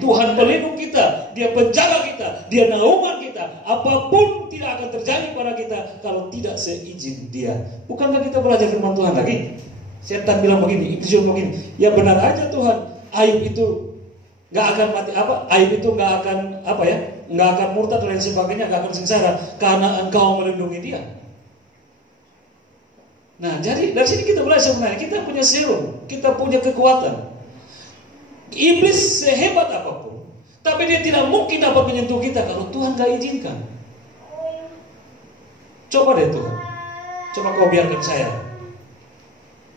Tuhan pelindung kita, Dia penjaga kita, Dia naungan kita. Apapun tidak akan terjadi pada kita kalau tidak seizin Dia. Bukankah kita belajar firman Tuhan lagi? Setan bilang begini, iblis begini. Ya benar aja Tuhan, aib itu nggak akan mati aib itu nggak akan nggak akan murtad dan lain sebagainya, nggak akan sengsara karena Engkau melindungi dia. Nah, jadi dari sini kita belajar sebenarnya kita punya serum, kita punya kekuatan. Iblis sehebat apapun, tapi dia tidak mungkin dapat menyentuh kita kalau Tuhan gak izinkan. Coba deh Tuhan, coba kau biarkan saya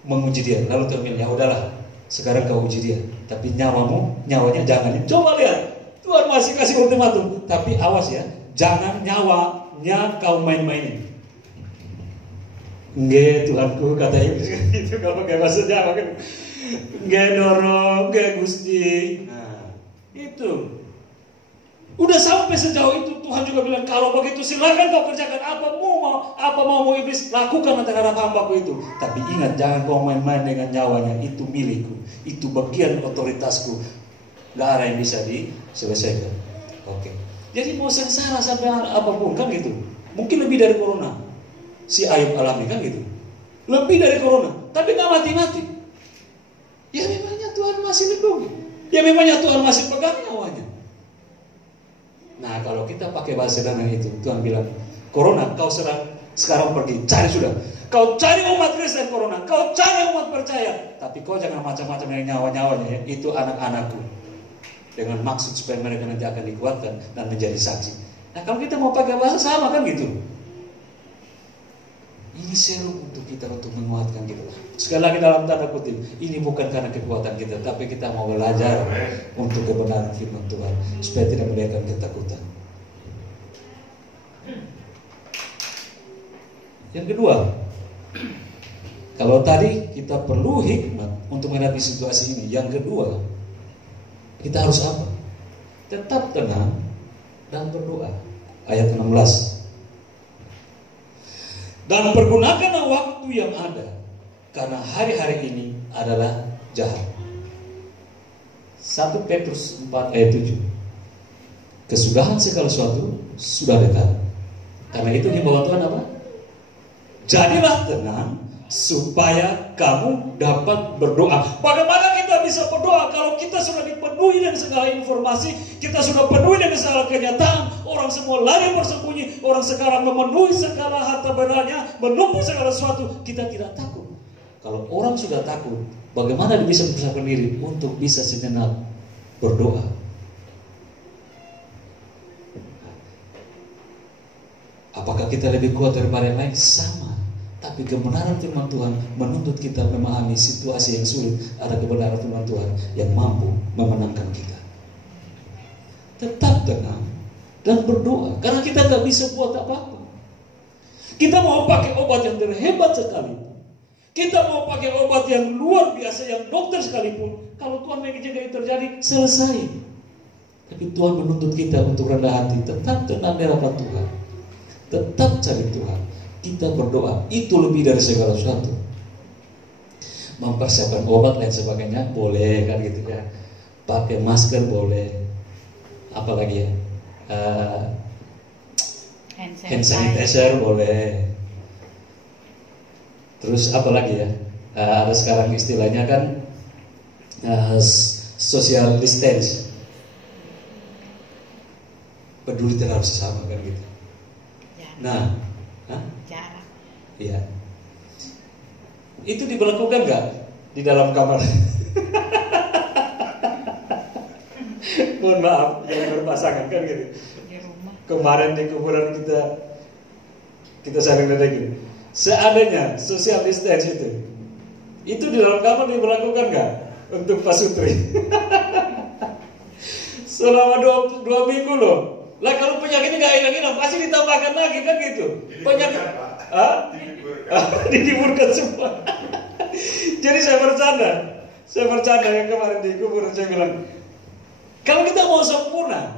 menguji dia. Lalu Tuhan bilang, ya udahlah, sekarang kau uji dia, tapi nyawanya jangan. Coba lihat, Tuhan masih kasih ultimatum, tapi awas ya, jangan nyawanya kau main-mainin. Nggak Tuhanku, kata Iblis itu kalau pakai bahasa Jawa kan. Nggak dorong, nggak Gusti. Nah, itu udah sampai sejauh itu. Tuhan juga bilang, kalau begitu silakan kau kerjakan apa mau iblis lakukan terhadap hambaku itu. Tapi ingat, jangan kau main-main dengan nyawanya. Itu milikku, itu bagian otoritasku. Nggak ada yang bisa diselesaikan. Oke. Jadi mau sengsara sampai apapun kan gitu. Mungkin lebih dari corona. Si Ayub alami kan gitu. Lebih dari corona, tapi nggak mati-mati. Ya memangnya Tuhan masih lindungi. Ya memangnya Tuhan masih pegang nyawanya. Nah, kalau kita pakai bahasa sederhana itu, Tuhan bilang, corona kau sekarang pergi, cari sudah. Kau cari umat Kristen corona, kau cari umat percaya. Tapi kau jangan macam-macam dengan nyawa-nyawanya ya. Itu anak-anakku. Dengan maksud supaya mereka nanti akan dikuatkan dan menjadi saksi. Nah, kalau kita mau pakai bahasa sama kan gitu. Ini serum untuk kita untuk menguatkan kita. Sekali lagi dalam tanda kutip, ini bukan karena kekuatan kita, tapi kita mau belajar untuk kebenaran firman Tuhan supaya tidak menimbulkan ketakutan. Yang kedua, kalau tadi kita perlu hikmat untuk menghadapi situasi ini, yang kedua, kita harus apa? Tetap tenang dan berdoa. Ayat 16. Dan pergunakanlah waktu yang ada, karena hari-hari ini adalah jahat. 1 Petrus 4 ayat 7. Kesudahan segala sesuatu sudah dekat. Karena itu himbauan Tuhan apa? Jadilah tenang supaya kamu dapat berdoa. Bagaimana kita bisa berdoa kalau kita sudah dipenuhi dengan segala informasi, kita sudah penuhi dengan segala kenyataan, orang semua lari bersembunyi, orang sekarang memenuhi segala harta benarnya, menumpuk segala sesuatu, kita tidak takut. Kalau orang sudah takut, bagaimana dia bisa mempersiapkan diri untuk bisa sejenak berdoa? Apakah kita lebih kuat daripada yang lain? Sama. Tapi kebenaran firman Tuhan menuntut kita memahami situasi yang sulit. Ada kebenaran firman Tuhan yang mampu memenangkan kita. Tetap tenang dan berdoa. Karena kita gak bisa buat apa-apa. Kita mau pakai obat yang terhebat sekalipun, kita mau pakai obat yang luar biasa, yang dokter sekalipun, kalau Tuhan mengizinkan itu terjadi, selesai. Tapi Tuhan menuntut kita untuk rendah hati, tetap tenang di hadapan Tuhan, tetap cari Tuhan. Kita berdoa, itu lebih dari segala sesuatu. Mempersiapkan obat dan sebagainya boleh kan gitu ya. Pakai masker boleh. Apalagi ya, hand sanitizer boleh. Terus apa lagi ya? Ada sekarang istilahnya kan social distance. Peduli terhadap sesama kan gitu. Nah, jarak. Iya. Itu diberlakukan nggak di dalam kamar? Mohon maaf yang berpasangan kan gitu. Di rumah. Kemarin di kuburan kita saling dedekin. Seandainya social distance itu di dalam kamar diberlakukan nggak untuk Pak Sutri? Selama 2 minggu loh. Lah kalau penyakitnya nggak hilang-hilang pasti ditambahkan lagi kan gitu. Penyakit diliburkan semua. Jadi saya bercanda yang kemarin di kuburan saya bilang, kalau kita mau sempurna,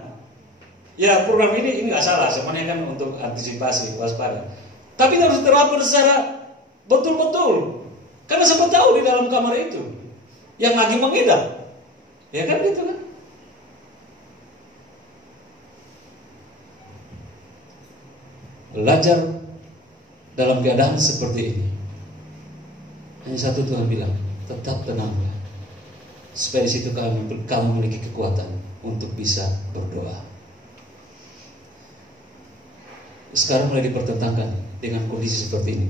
ya program ini nggak salah, sebenarnya kan untuk antisipasi, waspada. Tapi harus terapkan secara betul-betul, karena siapa tahu di dalam kamar itu yang lagi mengidap, ya kan gitu kan? Belajar dalam keadaan seperti ini. Hanya satu Tuhan bilang, tetap tenanglah, supaya di situ kamu memiliki kekuatan untuk bisa berdoa. Sekarang mulai dipertentangkan dengan kondisi seperti ini.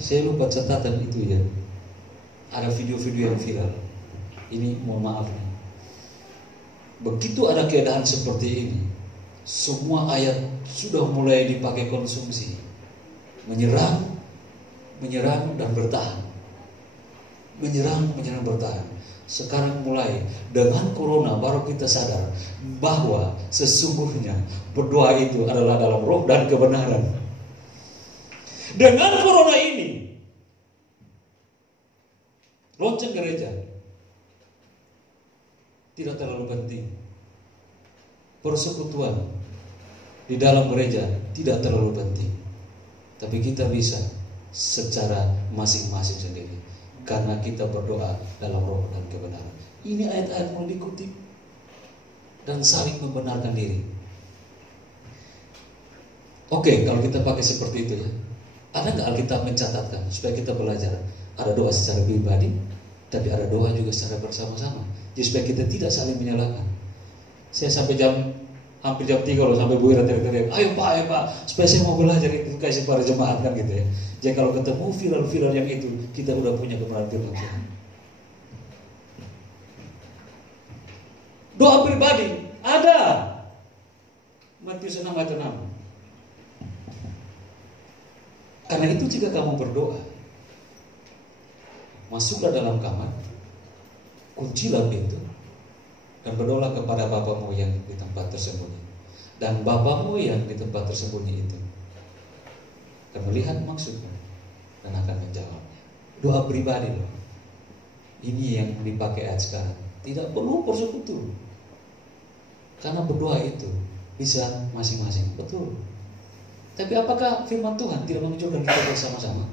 Saya lupa catatan itu ya. Ada video-video yang viral. Ini mohon maaf. Begitu ada keadaan seperti ini, semua ayat sudah mulai dipakai konsumsi. Menyerang dan bertahan. Menyerang bertahan. Sekarang mulai dengan corona baru kita sadar bahwa sesungguhnya berdoa itu adalah dalam roh dan kebenaran. Dengan corona ini, lonceng gereja tidak terlalu penting. Persekutuan di dalam gereja tidak terlalu penting. Tapi kita bisa secara masing-masing sendiri, karena kita berdoa dalam roh dan kebenaran. Ini ayat-ayat mau dikutip dan saling membenarkan diri. Oke, kalau kita pakai seperti itu ya, ada nggak Alkitab mencatatkan supaya kita belajar? Ada doa secara pribadi, tapi ada doa juga secara bersama-sama. Jadi supaya kita tidak saling menyalahkan. Saya sampai hampir jam 3 loh, sampai Bu Ira teriak-teriak, ayo Pak, supaya saya mau belajar itu kasih para jemaat kan gitu ya. Jadi kalau ketemu viral-viral yang itu, kita udah punya kebenaran firman Tuhan. Doa pribadi ada. Matius 6 ayat 6. Karena itu jika kamu berdoa, masuklah dalam kamar, kuncilah pintu, dan berdoalah kepada Bapamu yang di tempat tersembunyi. Dan Bapamu yang di tempat tersembunyi itu akan melihat maksudmu dan akan menjawabnya. Doa pribadi loh. Ini yang dipakai ayat sekarang. Tidak perlu persekutu. Karena berdoa itu bisa masing-masing. Betul. Tapi apakah firman Tuhan tidak menunjukkan kita bersama-sama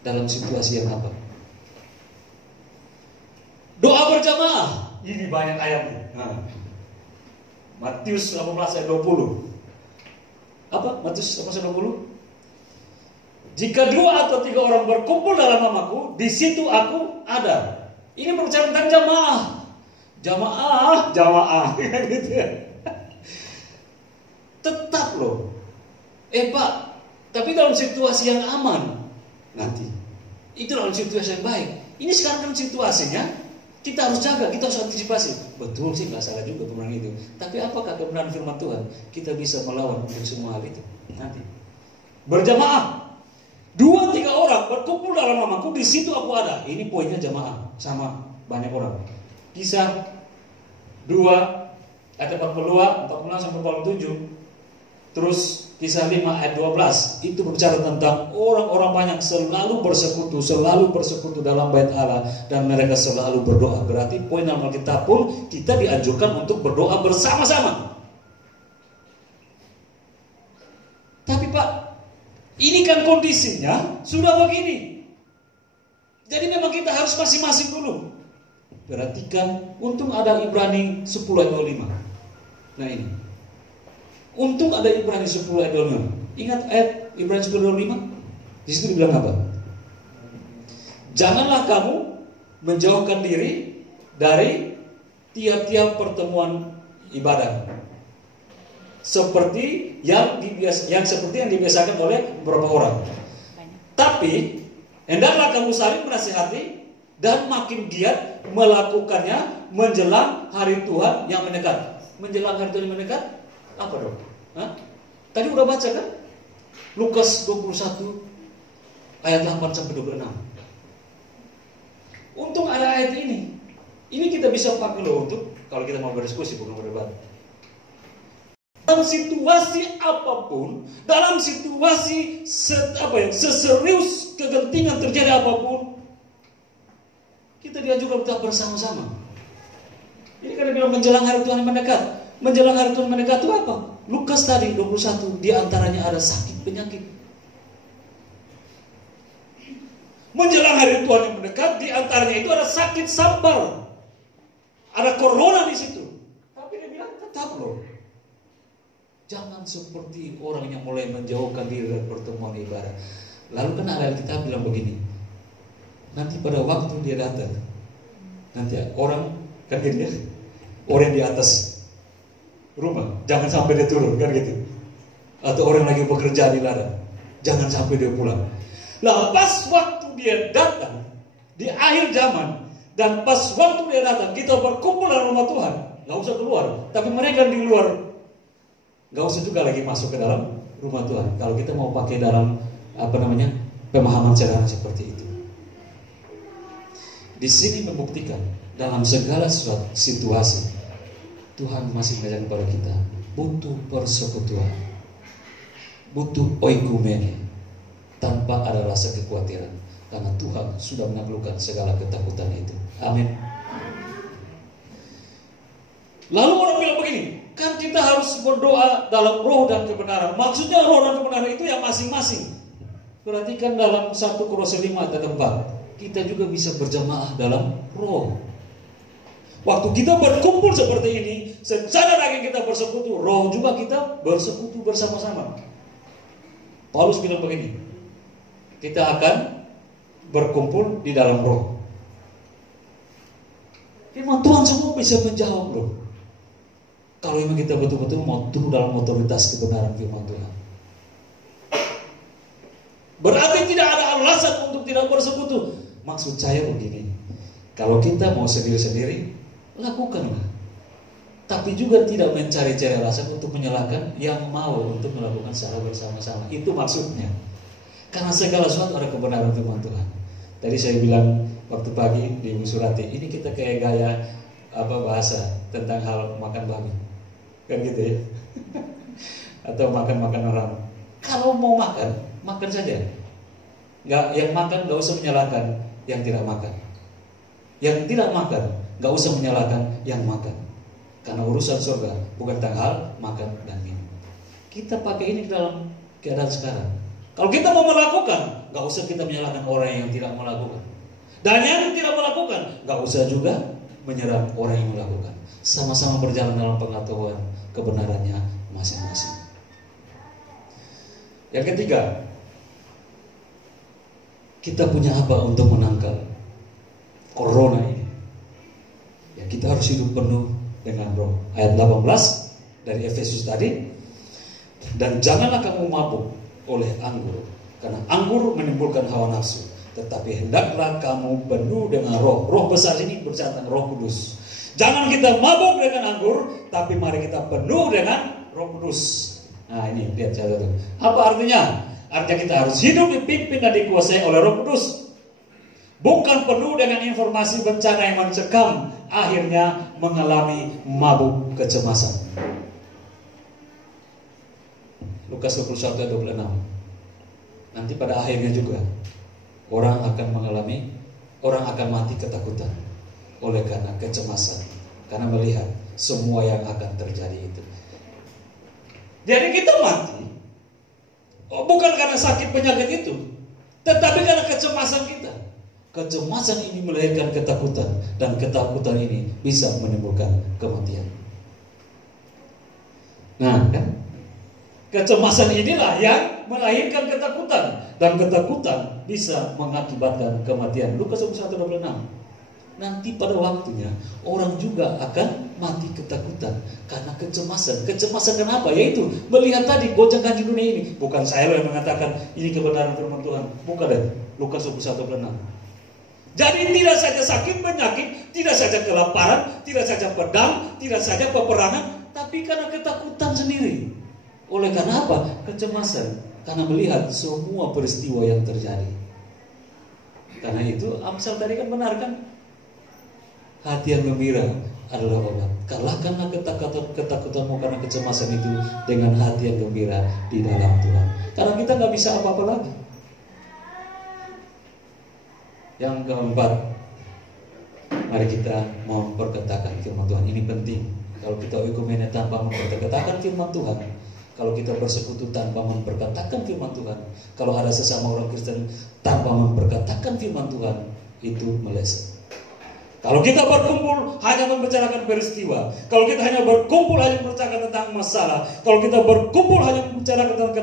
dalam situasi yang apa? Doa berjamaah. Ini banyak ayatnya. Matius 18 ayat 20. Apa? Matius 18 ayat 20. Jika 2 atau 3 orang berkumpul dalam namaku, di situ aku ada. Ini berbicara tentang jamaah. Gitu ya. Tetap loh. Pak, tapi dalam situasi yang aman nanti. Itu dalam situasi yang baik. Ini sekarang kan situasinya kita harus jaga, kita harus antisipasi. Betul sih, nggak salah juga kebenaran itu. Tapi apakah kebenaran firman Tuhan kita bisa melawan untuk semua hal itu nanti? Berjamaah, 2-3 orang berkumpul dalam namaku, di situ aku ada. Ini poinnya jamaah, sama banyak orang. Kisah 2 ayat 42 sampai 47. Terus Kisah 5 ayat 12 itu berbicara tentang orang-orang banyak selalu bersekutu dalam bait Allah dan mereka selalu berdoa. Berarti poin dalam Alkitab pun kita dianjurkan untuk berdoa bersama-sama. Tapi Pak, ini kan kondisinya sudah begini. Jadi memang kita harus masing-masing dulu. Perhatikan, untung ada Ibrani 10 ayat 25. Nah ini. Untung ada Ibrani 10 ayat 25. Ingat ayat Ibrani 10 ayat 25? Di situ dibilang apa? Janganlah kamu menjauhkan diri dari tiap-tiap pertemuan ibadah. Seperti yang dibiasakan oleh beberapa orang. Tapi hendaklah kamu saling menasihati dan makin giat melakukannya menjelang hari Tuhan yang mendekat. Menjelang hari Tuhan yang mendekat? Apa dong? Hah? Tadi udah baca kan? Lukas 21 ayat 8 sampai 26. Untung ada ayat ini. Ini kita bisa pakai loh untuk kalau kita mau berdiskusi, bukan berdebat. Dalam situasi apapun, dalam situasi seserius kegentingan terjadi apapun, kita dianjurkan untuk bersama-sama. Ini kan bilang menjelang hari Tuhan yang mendekat. Menjelang hari Tuhan mendekat itu apa? Lukas tadi 21, di antaranya ada sakit penyakit. Menjelang hari Tuhan yang mendekat, di antaranya itu ada sakit sampar. Ada corona di situ. Tapi dia bilang tetap loh. Jangan seperti orang yang mulai menjauhkan diri dari pertemuan ibadah. Lalu kan ada kita bilang begini. Nanti pada waktu dia datang, nanti orang kan dia orang di atas rumah, jangan sampai dia turun kan gitu. Atau orang lagi bekerja di ladang, jangan sampai dia pulang. Nah pas waktu dia datang di akhir zaman dan pas waktu dia datang kita berkumpul dalam rumah Tuhan, nggak usah keluar. Tapi mereka di luar nggak usah juga lagi masuk ke dalam rumah Tuhan. Kalau kita mau pakai dalam pemahaman sederhana seperti itu. Di sini membuktikan dalam segala situasi Tuhan masih mengajarkan kepada kita butuh persekutuan, butuh oikumene tanpa ada rasa kekhawatiran karena Tuhan sudah menaklukkan segala ketakutan itu. Amin. Lalu orang bilang begini, kan kita harus berdoa dalam roh dan kebenaran. Maksudnya roh dan kebenaran itu yang masing-masing. Perhatikan dalam 1 Korintus 5 ayat 4, kita juga bisa berjamaah dalam roh. Waktu kita berkumpul seperti ini, secara lagi kita bersekutu, roh juga kita bersekutu bersama-sama. Paulus bilang begini, kita akan berkumpul di dalam roh. Firman Tuhan semua bisa menjawab loh. Kalau memang kita betul-betul mau turun dalam otoritas kebenaran firman Tuhan. Berarti tidak ada alasan untuk tidak bersekutu. Maksud saya begini, kalau kita mau sendiri-sendiri, lakukanlah. Tapi juga tidak mencari-cari alasan untuk menyalahkan yang mau untuk melakukan secara bersama-sama. Itu maksudnya. Karena segala sesuatu ada kebenaran firman Tuhan. Tadi saya bilang waktu pagi di Ibu Surati, ini kita kayak gaya bahasa tentang hal makan babi. Kan gitu ya. Atau makan-makan orang. Kalau mau makan, makan saja. Yang makan gak usah menyalahkan yang tidak makan. Yang tidak makan gak usah menyalahkan yang makan. Karena urusan surga bukan tentang hal makan dan minum. Kita pakai ini dalam keadaan sekarang. Kalau kita mau melakukan, gak usah kita menyalahkan orang yang tidak melakukan. Dan yang tidak melakukan, gak usah juga menyerang orang yang melakukan. Sama-sama berjalan dalam pengetahuan kebenarannya masing-masing. Yang ketiga, kita punya apa untuk menangkal corona ini? Ya, kita harus hidup penuh dengan roh. Ayat 18 dari Efesus tadi. Dan janganlah kamu mabuk oleh anggur, karena anggur menimbulkan hawa nafsu. Tetapi hendaklah kamu penuh dengan roh. Roh besar ini berbicara tentang Roh Kudus. Jangan kita mabuk dengan anggur, tapi mari kita penuh dengan Roh Kudus. Nah ini lihat satu. Apa artinya? Artinya kita harus hidup dipimpin dan dikuasai oleh Roh Kudus. Bukan penuh dengan informasi bencana yang mencekam, akhirnya mengalami mabuk kecemasan. Lukas 21 ayat 26. Nanti pada akhirnya juga orang akan mati ketakutan oleh karena kecemasan, karena melihat semua yang akan terjadi itu. Jadi kita mati bukan karena sakit penyakit itu, tetapi karena kecemasan kita. Kecemasan ini melahirkan ketakutan, dan ketakutan ini bisa menimbulkan kematian. Nah, kan? Kecemasan inilah yang melahirkan ketakutan, dan ketakutan bisa mengakibatkan kematian. Lukas 21:26. Nanti pada waktunya orang juga akan mati ketakutan karena kecemasan. Kecemasan kenapa? Yaitu melihat tadi gonjang-ganjing dunia ini. Bukan saya yang mengatakan ini kebenaran firman Tuhan. Bukan deh. Lukas 21:26. Jadi tidak saja sakit penyakit, tidak saja kelaparan, tidak saja pedang, tidak saja peperangan, tapi karena ketakutan sendiri. Oleh karena apa? Kecemasan. Karena melihat semua peristiwa yang terjadi. Karena itu Amsal tadi kan benar kan? Hati yang gembira adalah obat. Kalahkanlah ketakutanmu karena kecemasan itu dengan hati yang gembira di dalam Tuhan. Karena kita nggak bisa apa-apa lagi. Yang keempat, mari kita memperkatakan firman Tuhan. Ini penting. Kalau kita oikumene tanpa memperkatakan firman Tuhan, kalau kita bersekutu tanpa memperkatakan firman Tuhan, kalau ada sesama orang Kristen tanpa memperkatakan firman Tuhan, itu meleset. Kalau kita berkumpul hanya membicarakan peristiwa, kalau kita hanya berkumpul hanya membicarakan tentang masalah, kalau kita berkumpul hanya membicarakan tentang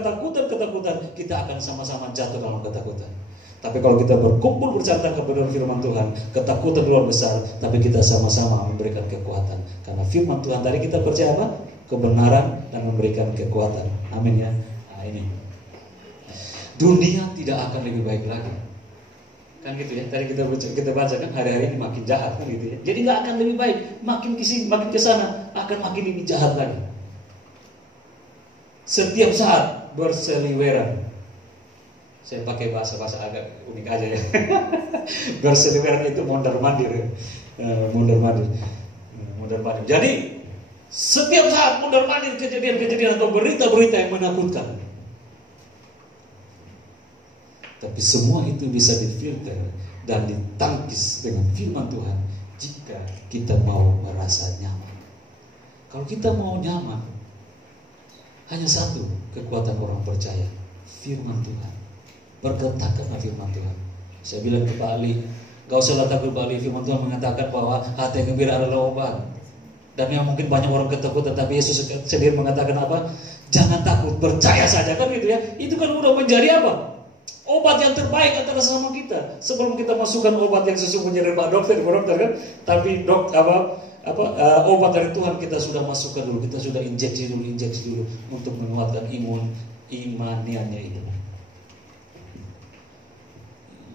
ketakutan, kita akan sama-sama jatuh dalam ketakutan. Tapi kalau kita berkumpul berbicara tentang kebenaran firman Tuhan, ketakutan luar besar, tapi kita sama-sama memberikan kekuatan. Karena firman Tuhan tadi kita percaya apa? Kebenaran dan memberikan kekuatan. Amin ya. Nah ini. Dunia tidak akan lebih baik lagi. Kan gitu ya. Tadi kita baca kan hari-hari ini makin jahat kan gitu ya. Jadi nggak akan lebih baik. Makin kesini, makin kesana akan makin lebih jahat lagi. Setiap saat berseliweran. Saya pakai bahasa agak unik aja ya. Berseliweran itu mondar-mandir. Mondar-mandir. Jadi setiap saat mondar-mandir kejadian-kejadian atau berita-berita yang menakutkan. Tapi semua itu bisa difilter dan ditangkis dengan firman Tuhan jika kita mau merasa nyaman. Kalau kita mau nyaman, hanya satu kekuatan orang percaya, firman Tuhan. Berkatakanlah firman Tuhan. Saya bilang ke Pak Ali, gak usah takut Pak Ali, firman Tuhan mengatakan bahwa hati yang gembira adalah obat. Dan yang mungkin banyak orang ketakutan, tapi Yesus sendiri mengatakan apa? Jangan takut, percaya saja kan gitu ya. Itu kan udah menjadi apa? Obat yang terbaik antara sama kita. Sebelum kita masukkan obat yang sesungguhnya dari Pak Dokter kan, tapi obat dari Tuhan kita sudah masukkan dulu, kita sudah injeksi dulu untuk menguatkan imaniannya itu.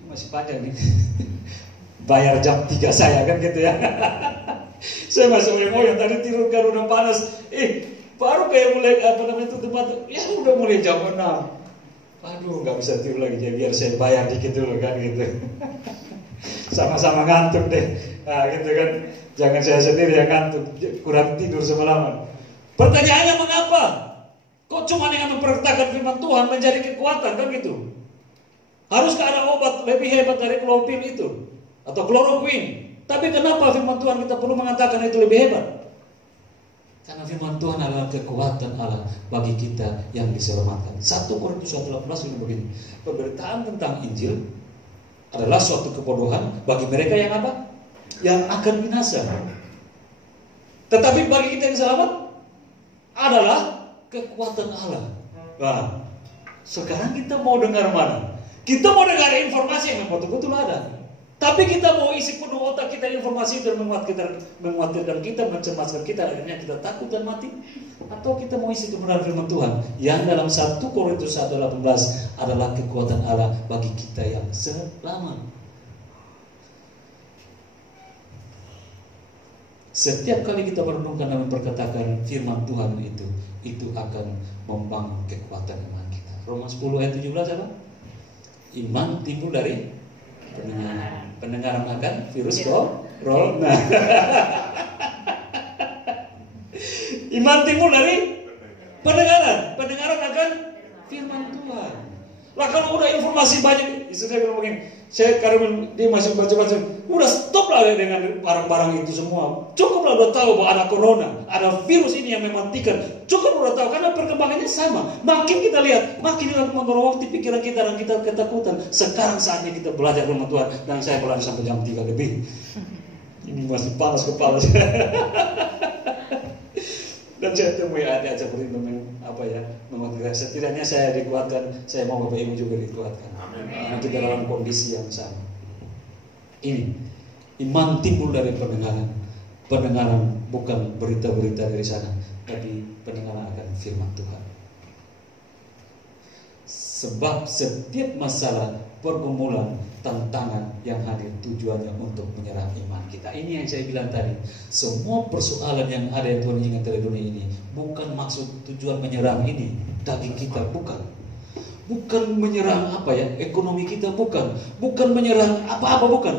Masih panjang nih. Bayar jam 3 saya kan gitu ya. Saya masih yang tadi tidur kan udah panas. Baru kayak mulai itu tempat. Ya udah mulai jam 6. Aduh nggak bisa tidur lagi. Jadi biar saya bayar dikit dulu kan gitu. Sama-sama ngantuk deh. Nah gitu kan. Jangan saya sendiri yang ngantuk. Kurang tidur semalaman. Pertanyaannya mengapa? Kok cuma dengan memperkatakan firman Tuhan menjadi kekuatan kan gitu? Haruskah ada obat lebih hebat dari klorofil itu? Atau kloroquine? Tapi kenapa firman Tuhan kita perlu mengatakan itu lebih hebat? Karena firman Tuhan adalah kekuatan Allah bagi kita yang diselamatkan. 1 Korintus 1:18 ini begini. Pemberitaan tentang Injil adalah suatu kebodohan bagi mereka yang apa? Yang akan binasa. Tetapi bagi kita yang selamat adalah kekuatan Allah. Nah, sekarang kita mau dengar mana? Kita mau dengar informasi yang betul-betul ada. Tapi kita mau isi penuh otak kita informasi dan menguatkan kita, mencemaskan kita, akhirnya kita takut dan mati. Atau kita mau isi kebenaran firman Tuhan yang dalam 1 Korintus 1:18 adalah kekuatan Allah bagi kita yang selamat. Setiap kali kita merenungkan dan memperkatakan firman Tuhan itu akan membangun kekuatan iman kita. Roma 10 ayat 17 apa? Iman timbul dari pendengaran akan virus corona. Iman timbul dari Pendengaran akan firman Tuhan. Lah kalau udah informasi banyak, istri saya bilang begini, saya karena dia masih baca-baca, udah stop lah dengan barang-barang itu semua. Cukup lah udah tahu bahwa ada corona, ada virus ini yang mematikan. Cukup udah tahu karena perkembangannya sama. Makin kita lihat, makin kita mengorowok di pikiran kita dan kita ketakutan. Sekarang saatnya kita belajar firman Tuhan, dan saya belajar sampai jam 3 lebih. Ini masih panas kepala saya. Dan saya temui ayat seperti itu menguatkan. Setidaknya saya dikuatkan, saya mau Bapak Ibu juga dikuatkan. Nanti dalam kondisi yang sama. Ini iman timbul dari pendengaran. Pendengaran bukan berita-berita dari sana, tapi pendengaran akan firman Tuhan. Sebab setiap masalah, pergumulan, tantangan yang hadir tujuannya untuk menyerang iman kita. Ini yang saya bilang tadi. Semua persoalan yang ada yang Tuhan ingat dari dunia ini bukan maksud tujuan menyerang ini daging kita, bukan. Bukan menyerang ekonomi kita, bukan. Bukan menyerang apa-apa, bukan.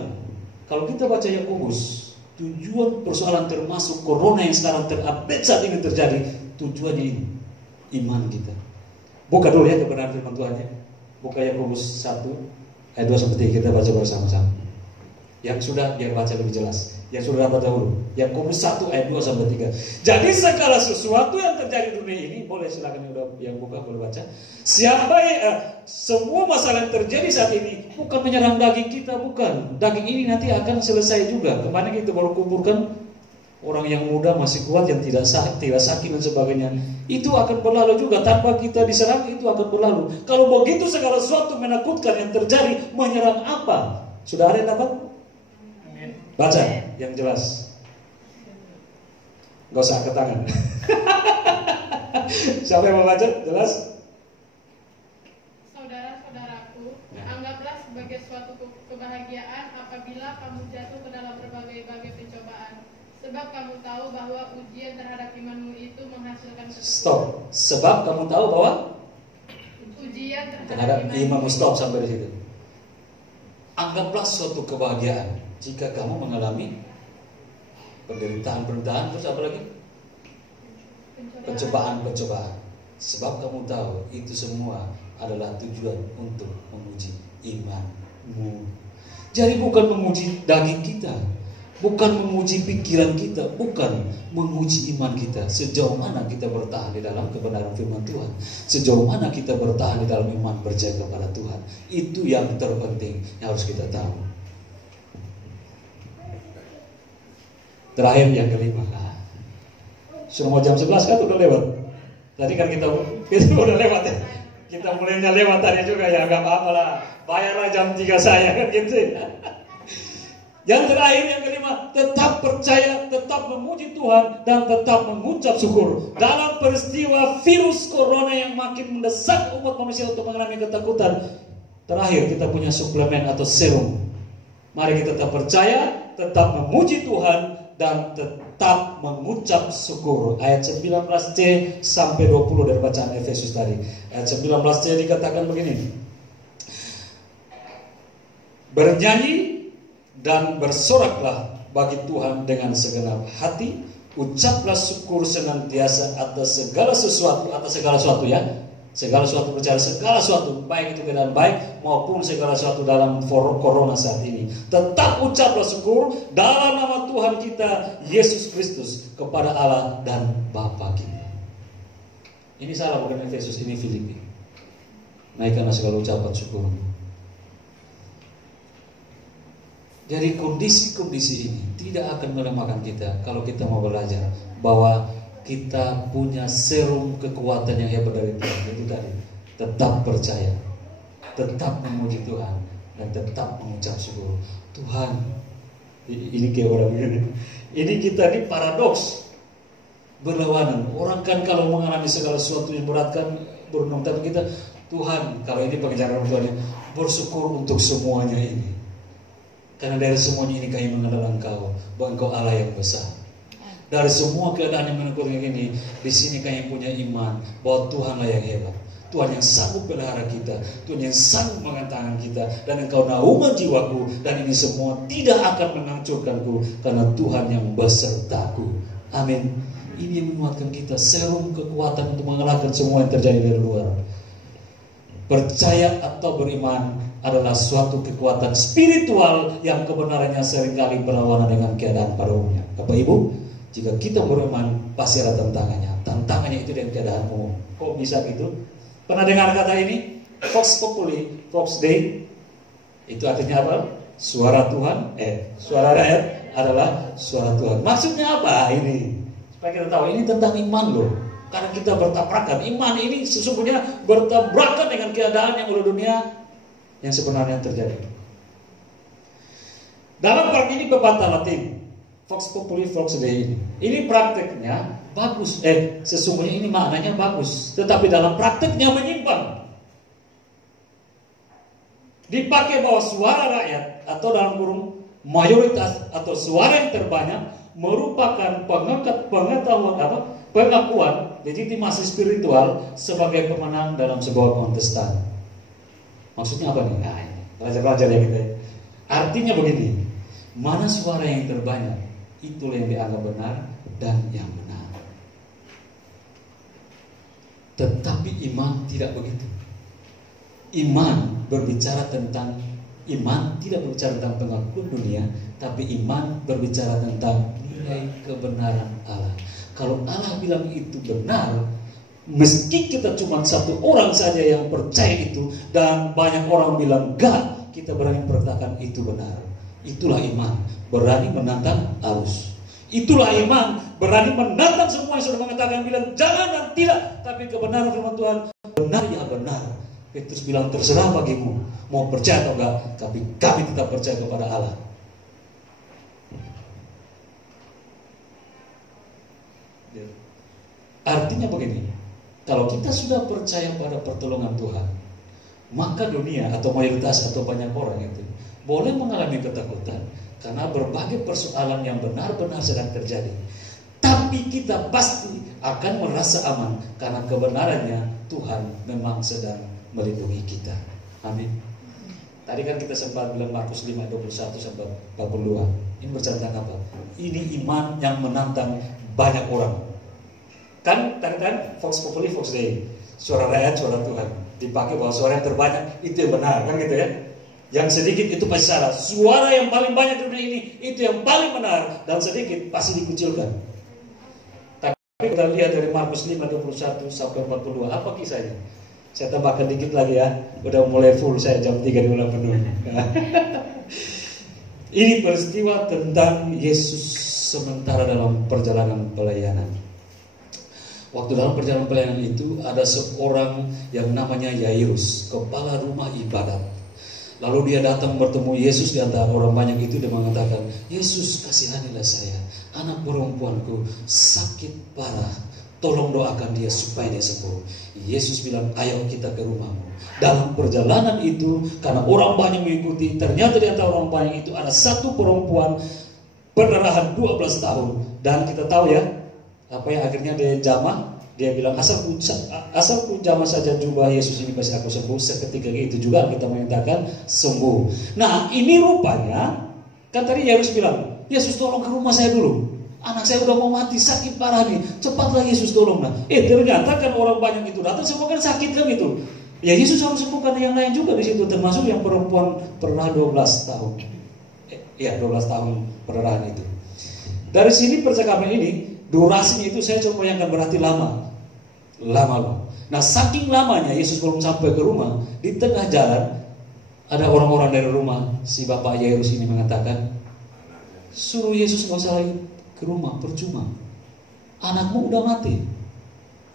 Kalau kita baca Yakobus, tujuan persoalan termasuk corona yang sekarang terupdate saat ini terjadi, tujuannya ini iman kita. Buka dulu ya kebenaran firman Tuhan ya. Buka Yakobus 1 ayat 2-3, kita baca bersama-sama. Yang sudah biar baca lebih jelas. Yang sudah dapat dahulu. Yakobus 1 ayat 2-3. Jadi segala sesuatu yang terjadi di dunia ini, boleh silakan yang buka boleh baca. Semua masalah yang terjadi saat ini bukan menyerang daging kita, bukan. Daging ini nanti akan selesai juga. Kemarin kita baru kumpulkan orang yang muda masih kuat yang tidak sakit dan sebagainya. Itu akan berlalu juga tanpa kita diserang, itu akan berlalu. Kalau begitu segala sesuatu menakutkan yang terjadi, menyerang apa? Sudah ada yang dapat? Baca yang jelas. Gak usah ke tangan. Siapa yang mau baca? Jelas? Saudara-saudaraku, anggaplah sebagai suatu kebahagiaan apabila kamu jatuh ke dalam berbagai-bagai pencobaan. Sebab kamu tahu bahwa ujian terhadap imanmu itu menghasilkan ketekunan. Stop. Sebab kamu tahu bahwa ujian terhadap imanmu. Stop sampai di situ. Anggaplah suatu kebahagiaan jika kamu mengalami penderitaan, terus apa lagi? Pencobaan. Sebab kamu tahu itu semua adalah tujuan untuk menguji imanmu. Jadi bukan menguji daging kita, bukan menguji pikiran kita, bukan menguji iman kita. Sejauh mana kita bertahan di dalam kebenaran firman Tuhan, sejauh mana kita bertahan di dalam iman percaya kepada Tuhan. Itu yang terpenting yang harus kita tahu. Terakhir yang kelima. Sudah mau jam 11 kan udah lewat. Tadi kan kita udah lewat ya. Kita mulainya lewat tadi juga ya, enggak apa-apa lah. Bayarlah jam 3 saya kan gitu. Yang terakhir yang kelima, tetap percaya, tetap memuji Tuhan dan tetap mengucap syukur. Dalam peristiwa virus corona yang makin mendesak umat manusia untuk mengalami ketakutan, terakhir kita punya suplemen atau serum. Mari kita tetap percaya, tetap memuji Tuhan dan tetap mengucap syukur. Ayat 19c sampai 20 dari bacaan Efesus tadi. Ayat 19c dikatakan begini: bernyanyi dan bersoraklah bagi Tuhan dengan segenap hati, ucaplah syukur senantiasa atas segala sesuatu ya. Segala sesuatu percaya, segala sesuatu baik itu keadaan baik maupun segala sesuatu dalam corona saat ini. Tetap ucaplah syukur dalam nama Tuhan kita Yesus Kristus kepada Allah dan Bapa kita. Ini salah bukan Efesus, ini Filipi. Naikkanlah segala ucapan syukur. Jadi kondisi-kondisi ini tidak akan melemahkan kita kalau kita mau belajar bahwa kita punya serum kekuatan yang hebat dari Tuhan. Itu tadi, tetap percaya, tetap memuji Tuhan, dan tetap mengucap syukur. Tuhan, ini kayak orang begini. Ini kita ini paradoks, berlawanan. Orang kan kalau mengalami segala sesuatu yang berat kan berenung, tapi kita Tuhan, kalau ini pengejaran Tuhan, bersyukur untuk semuanya ini. Karena dari semuanya ini kami mengenal Engkau, bahwa Engkau Allah yang besar. Dari semua keadaan yang menakutkan ini, di sini kami punya iman bahwa Tuhanlah yang hebat, Tuhan yang sanggup pelihara kita, Tuhan yang sanggup mengatakan kita, dan Engkau naungan jiwaku, dan ini semua tidak akan menghancurkanku karena Tuhan yang besertaku. Amin. Ini yang menguatkan kita, serum kekuatan untuk mengalahkan semua yang terjadi dari luar. Percaya atau beriman adalah suatu kekuatan spiritual yang kebenarannya seringkali berlawanan dengan keadaan pada umumnya. Bapak Ibu, jika kita beriman pasti ada tantangannya. Tantangannya itu dengan keadaan umum. Kok bisa gitu? Pernah dengar kata ini? Vox Populi, Vox Dei. Itu artinya apa? Suara Tuhan, suara rakyat adalah suara Tuhan. Maksudnya apa ini? Supaya kita tahu ini tentang iman loh. Karena kita bertabrakan. Iman ini sesungguhnya bertabrakan dengan keadaan yang oleh dunia yang sebenarnya terjadi. Dalam part ini pepatah Latin, Vox Populi, Vox Dei ini. Ini prakteknya bagus. Sesungguhnya ini maknanya bagus. Tetapi dalam prakteknya menyimpang. Dipakai bahwa suara rakyat atau dalam kurung mayoritas atau suara yang terbanyak merupakan pengakuan legitimasi spiritual sebagai pemenang dalam sebuah kontestan. Maksudnya apa nih? Nah, ini belajar ya kita. Artinya begini, mana suara yang terbanyak, itulah yang dianggap benar dan yang benar. Tetapi iman tidak begitu. Iman berbicara tentang tidak berbicara tentang pengakuan dunia, tapi iman berbicara tentang nilai kebenaran Allah. Kalau Allah bilang itu benar, meski kita cuma satu orang saja yang percaya itu dan banyak orang bilang enggak, kita berani berkatakan itu benar. Itulah iman, berani menantang arus. Itulah iman, berani menantang semua yang sudah mengatakan bilang jangan dan tidak, tapi kebenaran firman Tuhan benar ya benar. Petrus bilang terserah bagimu mau percaya atau enggak, tapi kami tetap percaya kepada Allah. Artinya begini, kalau kita sudah percaya pada pertolongan Tuhan, maka dunia atau mayoritas atau banyak orang itu boleh mengalami ketakutan karena berbagai persoalan yang benar-benar sedang terjadi. Tapi kita pasti akan merasa aman karena kebenarannya Tuhan memang sedang melindungi kita. Amin. Tadi kan kita sempat bilang Markus 5:21 sampai 42. Ini bercerita tentang apa? Ini iman yang menantang banyak orang. Kan Vox Populi, Vox Dei. Suara rakyat, suara Tuhan. Dipakai bahwa suara yang terbanyak itu yang benar, kan gitu ya. Yang sedikit itu pasti salah. Suara yang paling banyak di dunia ini itu yang paling benar, dan sedikit pasti dikucilkan. Tapi kita lihat dari Markus 5:21 sampai 42, apa kisahnya? Saya tambahkan dikit lagi ya. Udah mulai full saya jam 3 diulang penuh. Ini peristiwa tentang Yesus sementara dalam perjalanan pelayanan. Waktu dalam perjalanan pelayanan itu ada seorang yang namanya Yairus, kepala rumah ibadat. Lalu dia datang bertemu Yesus di antara orang banyak itu dan mengatakan, Yesus kasihanilah saya, anak perempuanku sakit parah. Tolong doakan dia supaya dia sembuh. Yesus bilang, ayo kita ke rumahmu. Dalam perjalanan itu, karena orang banyak mengikuti, ternyata di antara orang banyak itu ada satu perempuan pendarahan 12 tahun. Dan kita tahu ya, apa yang akhirnya dia jamah. Dia bilang, asalku jamah saja jubah Yesus ini pasti aku sembuh. Seketika itu juga kita menyatakan sembuh. Nah ini rupanya, kan tadi Yairus bilang, Yesus tolong ke rumah saya dulu. Anak saya udah mau mati, sakit parah nih. Cepatlah Yesus tolong. Nah, ternyata kan orang banyak itu datang semua kan sakit kan itu. Ya Yesus harus sembuhkan yang lain juga di situ, termasuk yang perempuan pernah 12 tahun. 12 tahun perdarahan itu. Dari sini percakapan ini, durasinya itu saya coba bayangkan berarti lama loh. Nah saking lamanya Yesus belum sampai ke rumah, di tengah jalan ada orang-orang dari rumah si bapak Yairus ini mengatakan, suruh Yesus gak usah lagi ke rumah, percuma, anakmu udah mati.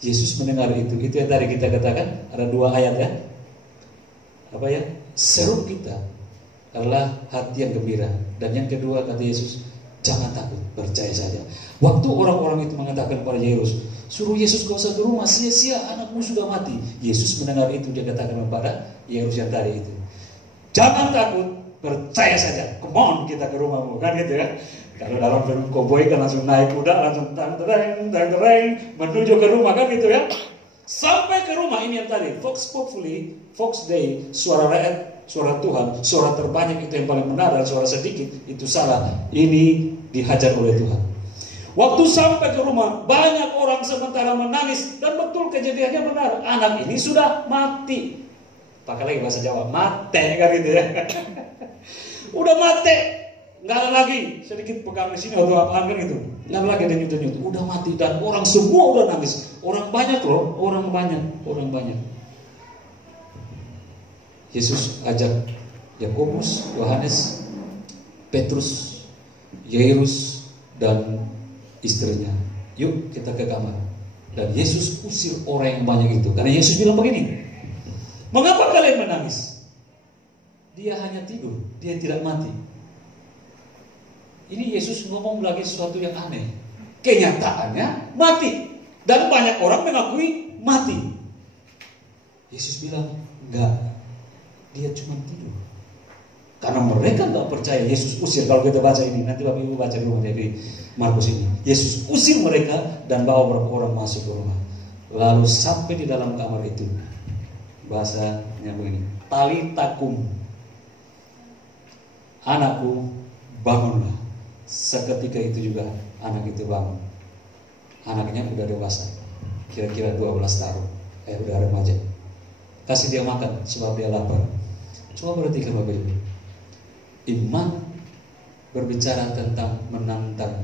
Yesus mendengar itu yang tadi kita katakan ada 2 ayat ya. Apa ya? Seru kita adalah hati yang gembira. Dan yang kedua kata Yesus, jangan takut, percaya saja. Waktu orang-orang itu mengatakan kepada Yairus, suruh Yesus gak usah ke rumah, sia-sia anakmu sudah mati. Yesus mendengar itu, dia katakan kepada Yairus yang tadi itu, jangan takut, percaya saja. Come on, kita ke rumahmu, kan gitu ya. Kalau dalam film koboi kan langsung naik kuda, langsung tang-tereng, menuju ke rumah kan gitu ya. Sampai ke rumah ini yang tadi, Vox Populi, Vox Dei, suara rakyat, suara Tuhan, suara terbanyak itu yang paling benar dan suara sedikit itu salah. Ini dihajar oleh Tuhan. Waktu sampai ke rumah, banyak orang sementara menangis. Dan betul kejadiannya benar. Anak ini sudah mati. Pakai lagi bahasa Jawa, mate kan gitu ya. Udah mati, nggak ada lagi. Sedikit pegang di sini atau apa kan gitu. Nggak ada lagi denyut-denyut. Udah mati dan orang semua udah nangis. Orang banyak loh, orang banyak. Yesus ajak Yakobus, Yohanes, Petrus, Yairus dan istrinya. Yuk kita ke kamar. Dan Yesus usir orang yang banyak itu. Karena Yesus bilang begini, mengapa kalian menangis? Dia hanya tidur, dia tidak mati. Ini Yesus ngomong lagi sesuatu yang aneh. Kenyataannya mati. Dan banyak orang mengakui mati. Yesus bilang, enggak, dia cuma tidur. Karena mereka nggak percaya Yesus usir. Kalau kita baca ini, nanti Bapak Ibu baca di rumah dari Markus ini. Yesus usir mereka dan bawa beberapa orang masuk ke rumah. Lalu sampai di dalam kamar itu, bahasanya begini, talitakum, anakku bangunlah. Seketika itu juga anak itu bangun. Anaknya udah dewasa, kira-kira 12 tahun, udah remaja. Kasih dia makan sebab dia lapar. Coba perhatikan Bapak Ibu. Iman berbicara tentang menantang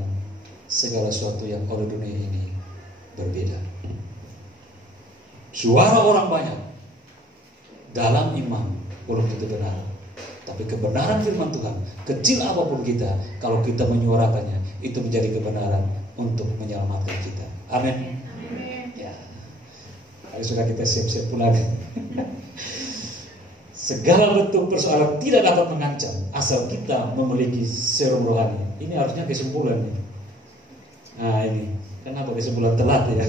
segala sesuatu yang oleh dunia ini berbeda. Suara orang banyak dalam iman belum tentu benar. Tapi kebenaran firman Tuhan, kecil apapun kita, kalau kita menyuarakannya, itu menjadi kebenaran untuk menyelamatkan kita. Amin. Ya. Hari sudah kita siap-siap pulang. Segala bentuk persoalan tidak dapat mengancam asal kita memiliki serum rohani. Ini harusnya kesimpulan nih. Nah ini, kenapa kesimpulan telat ya?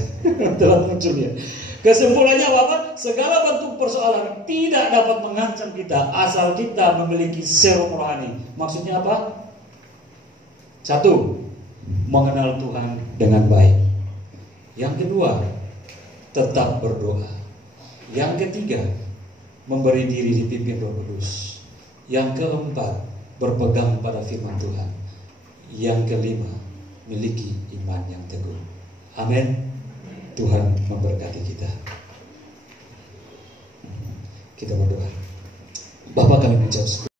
Telat muncul ya. Kesimpulannya apa? Segala bentuk persoalan tidak dapat mengancam kita asal kita memiliki serum rohani. Maksudnya apa? 1, mengenal Tuhan dengan baik. Yang kedua, tetap berdoa. Yang ketiga, memberi diri dipimpin Roh Kudus. Yang keempat, berpegang pada firman Tuhan. Yang kelima, miliki iman yang teguh. Amin. Tuhan memberkati kita. Kita berdoa. Bapa kami mengucap syukur.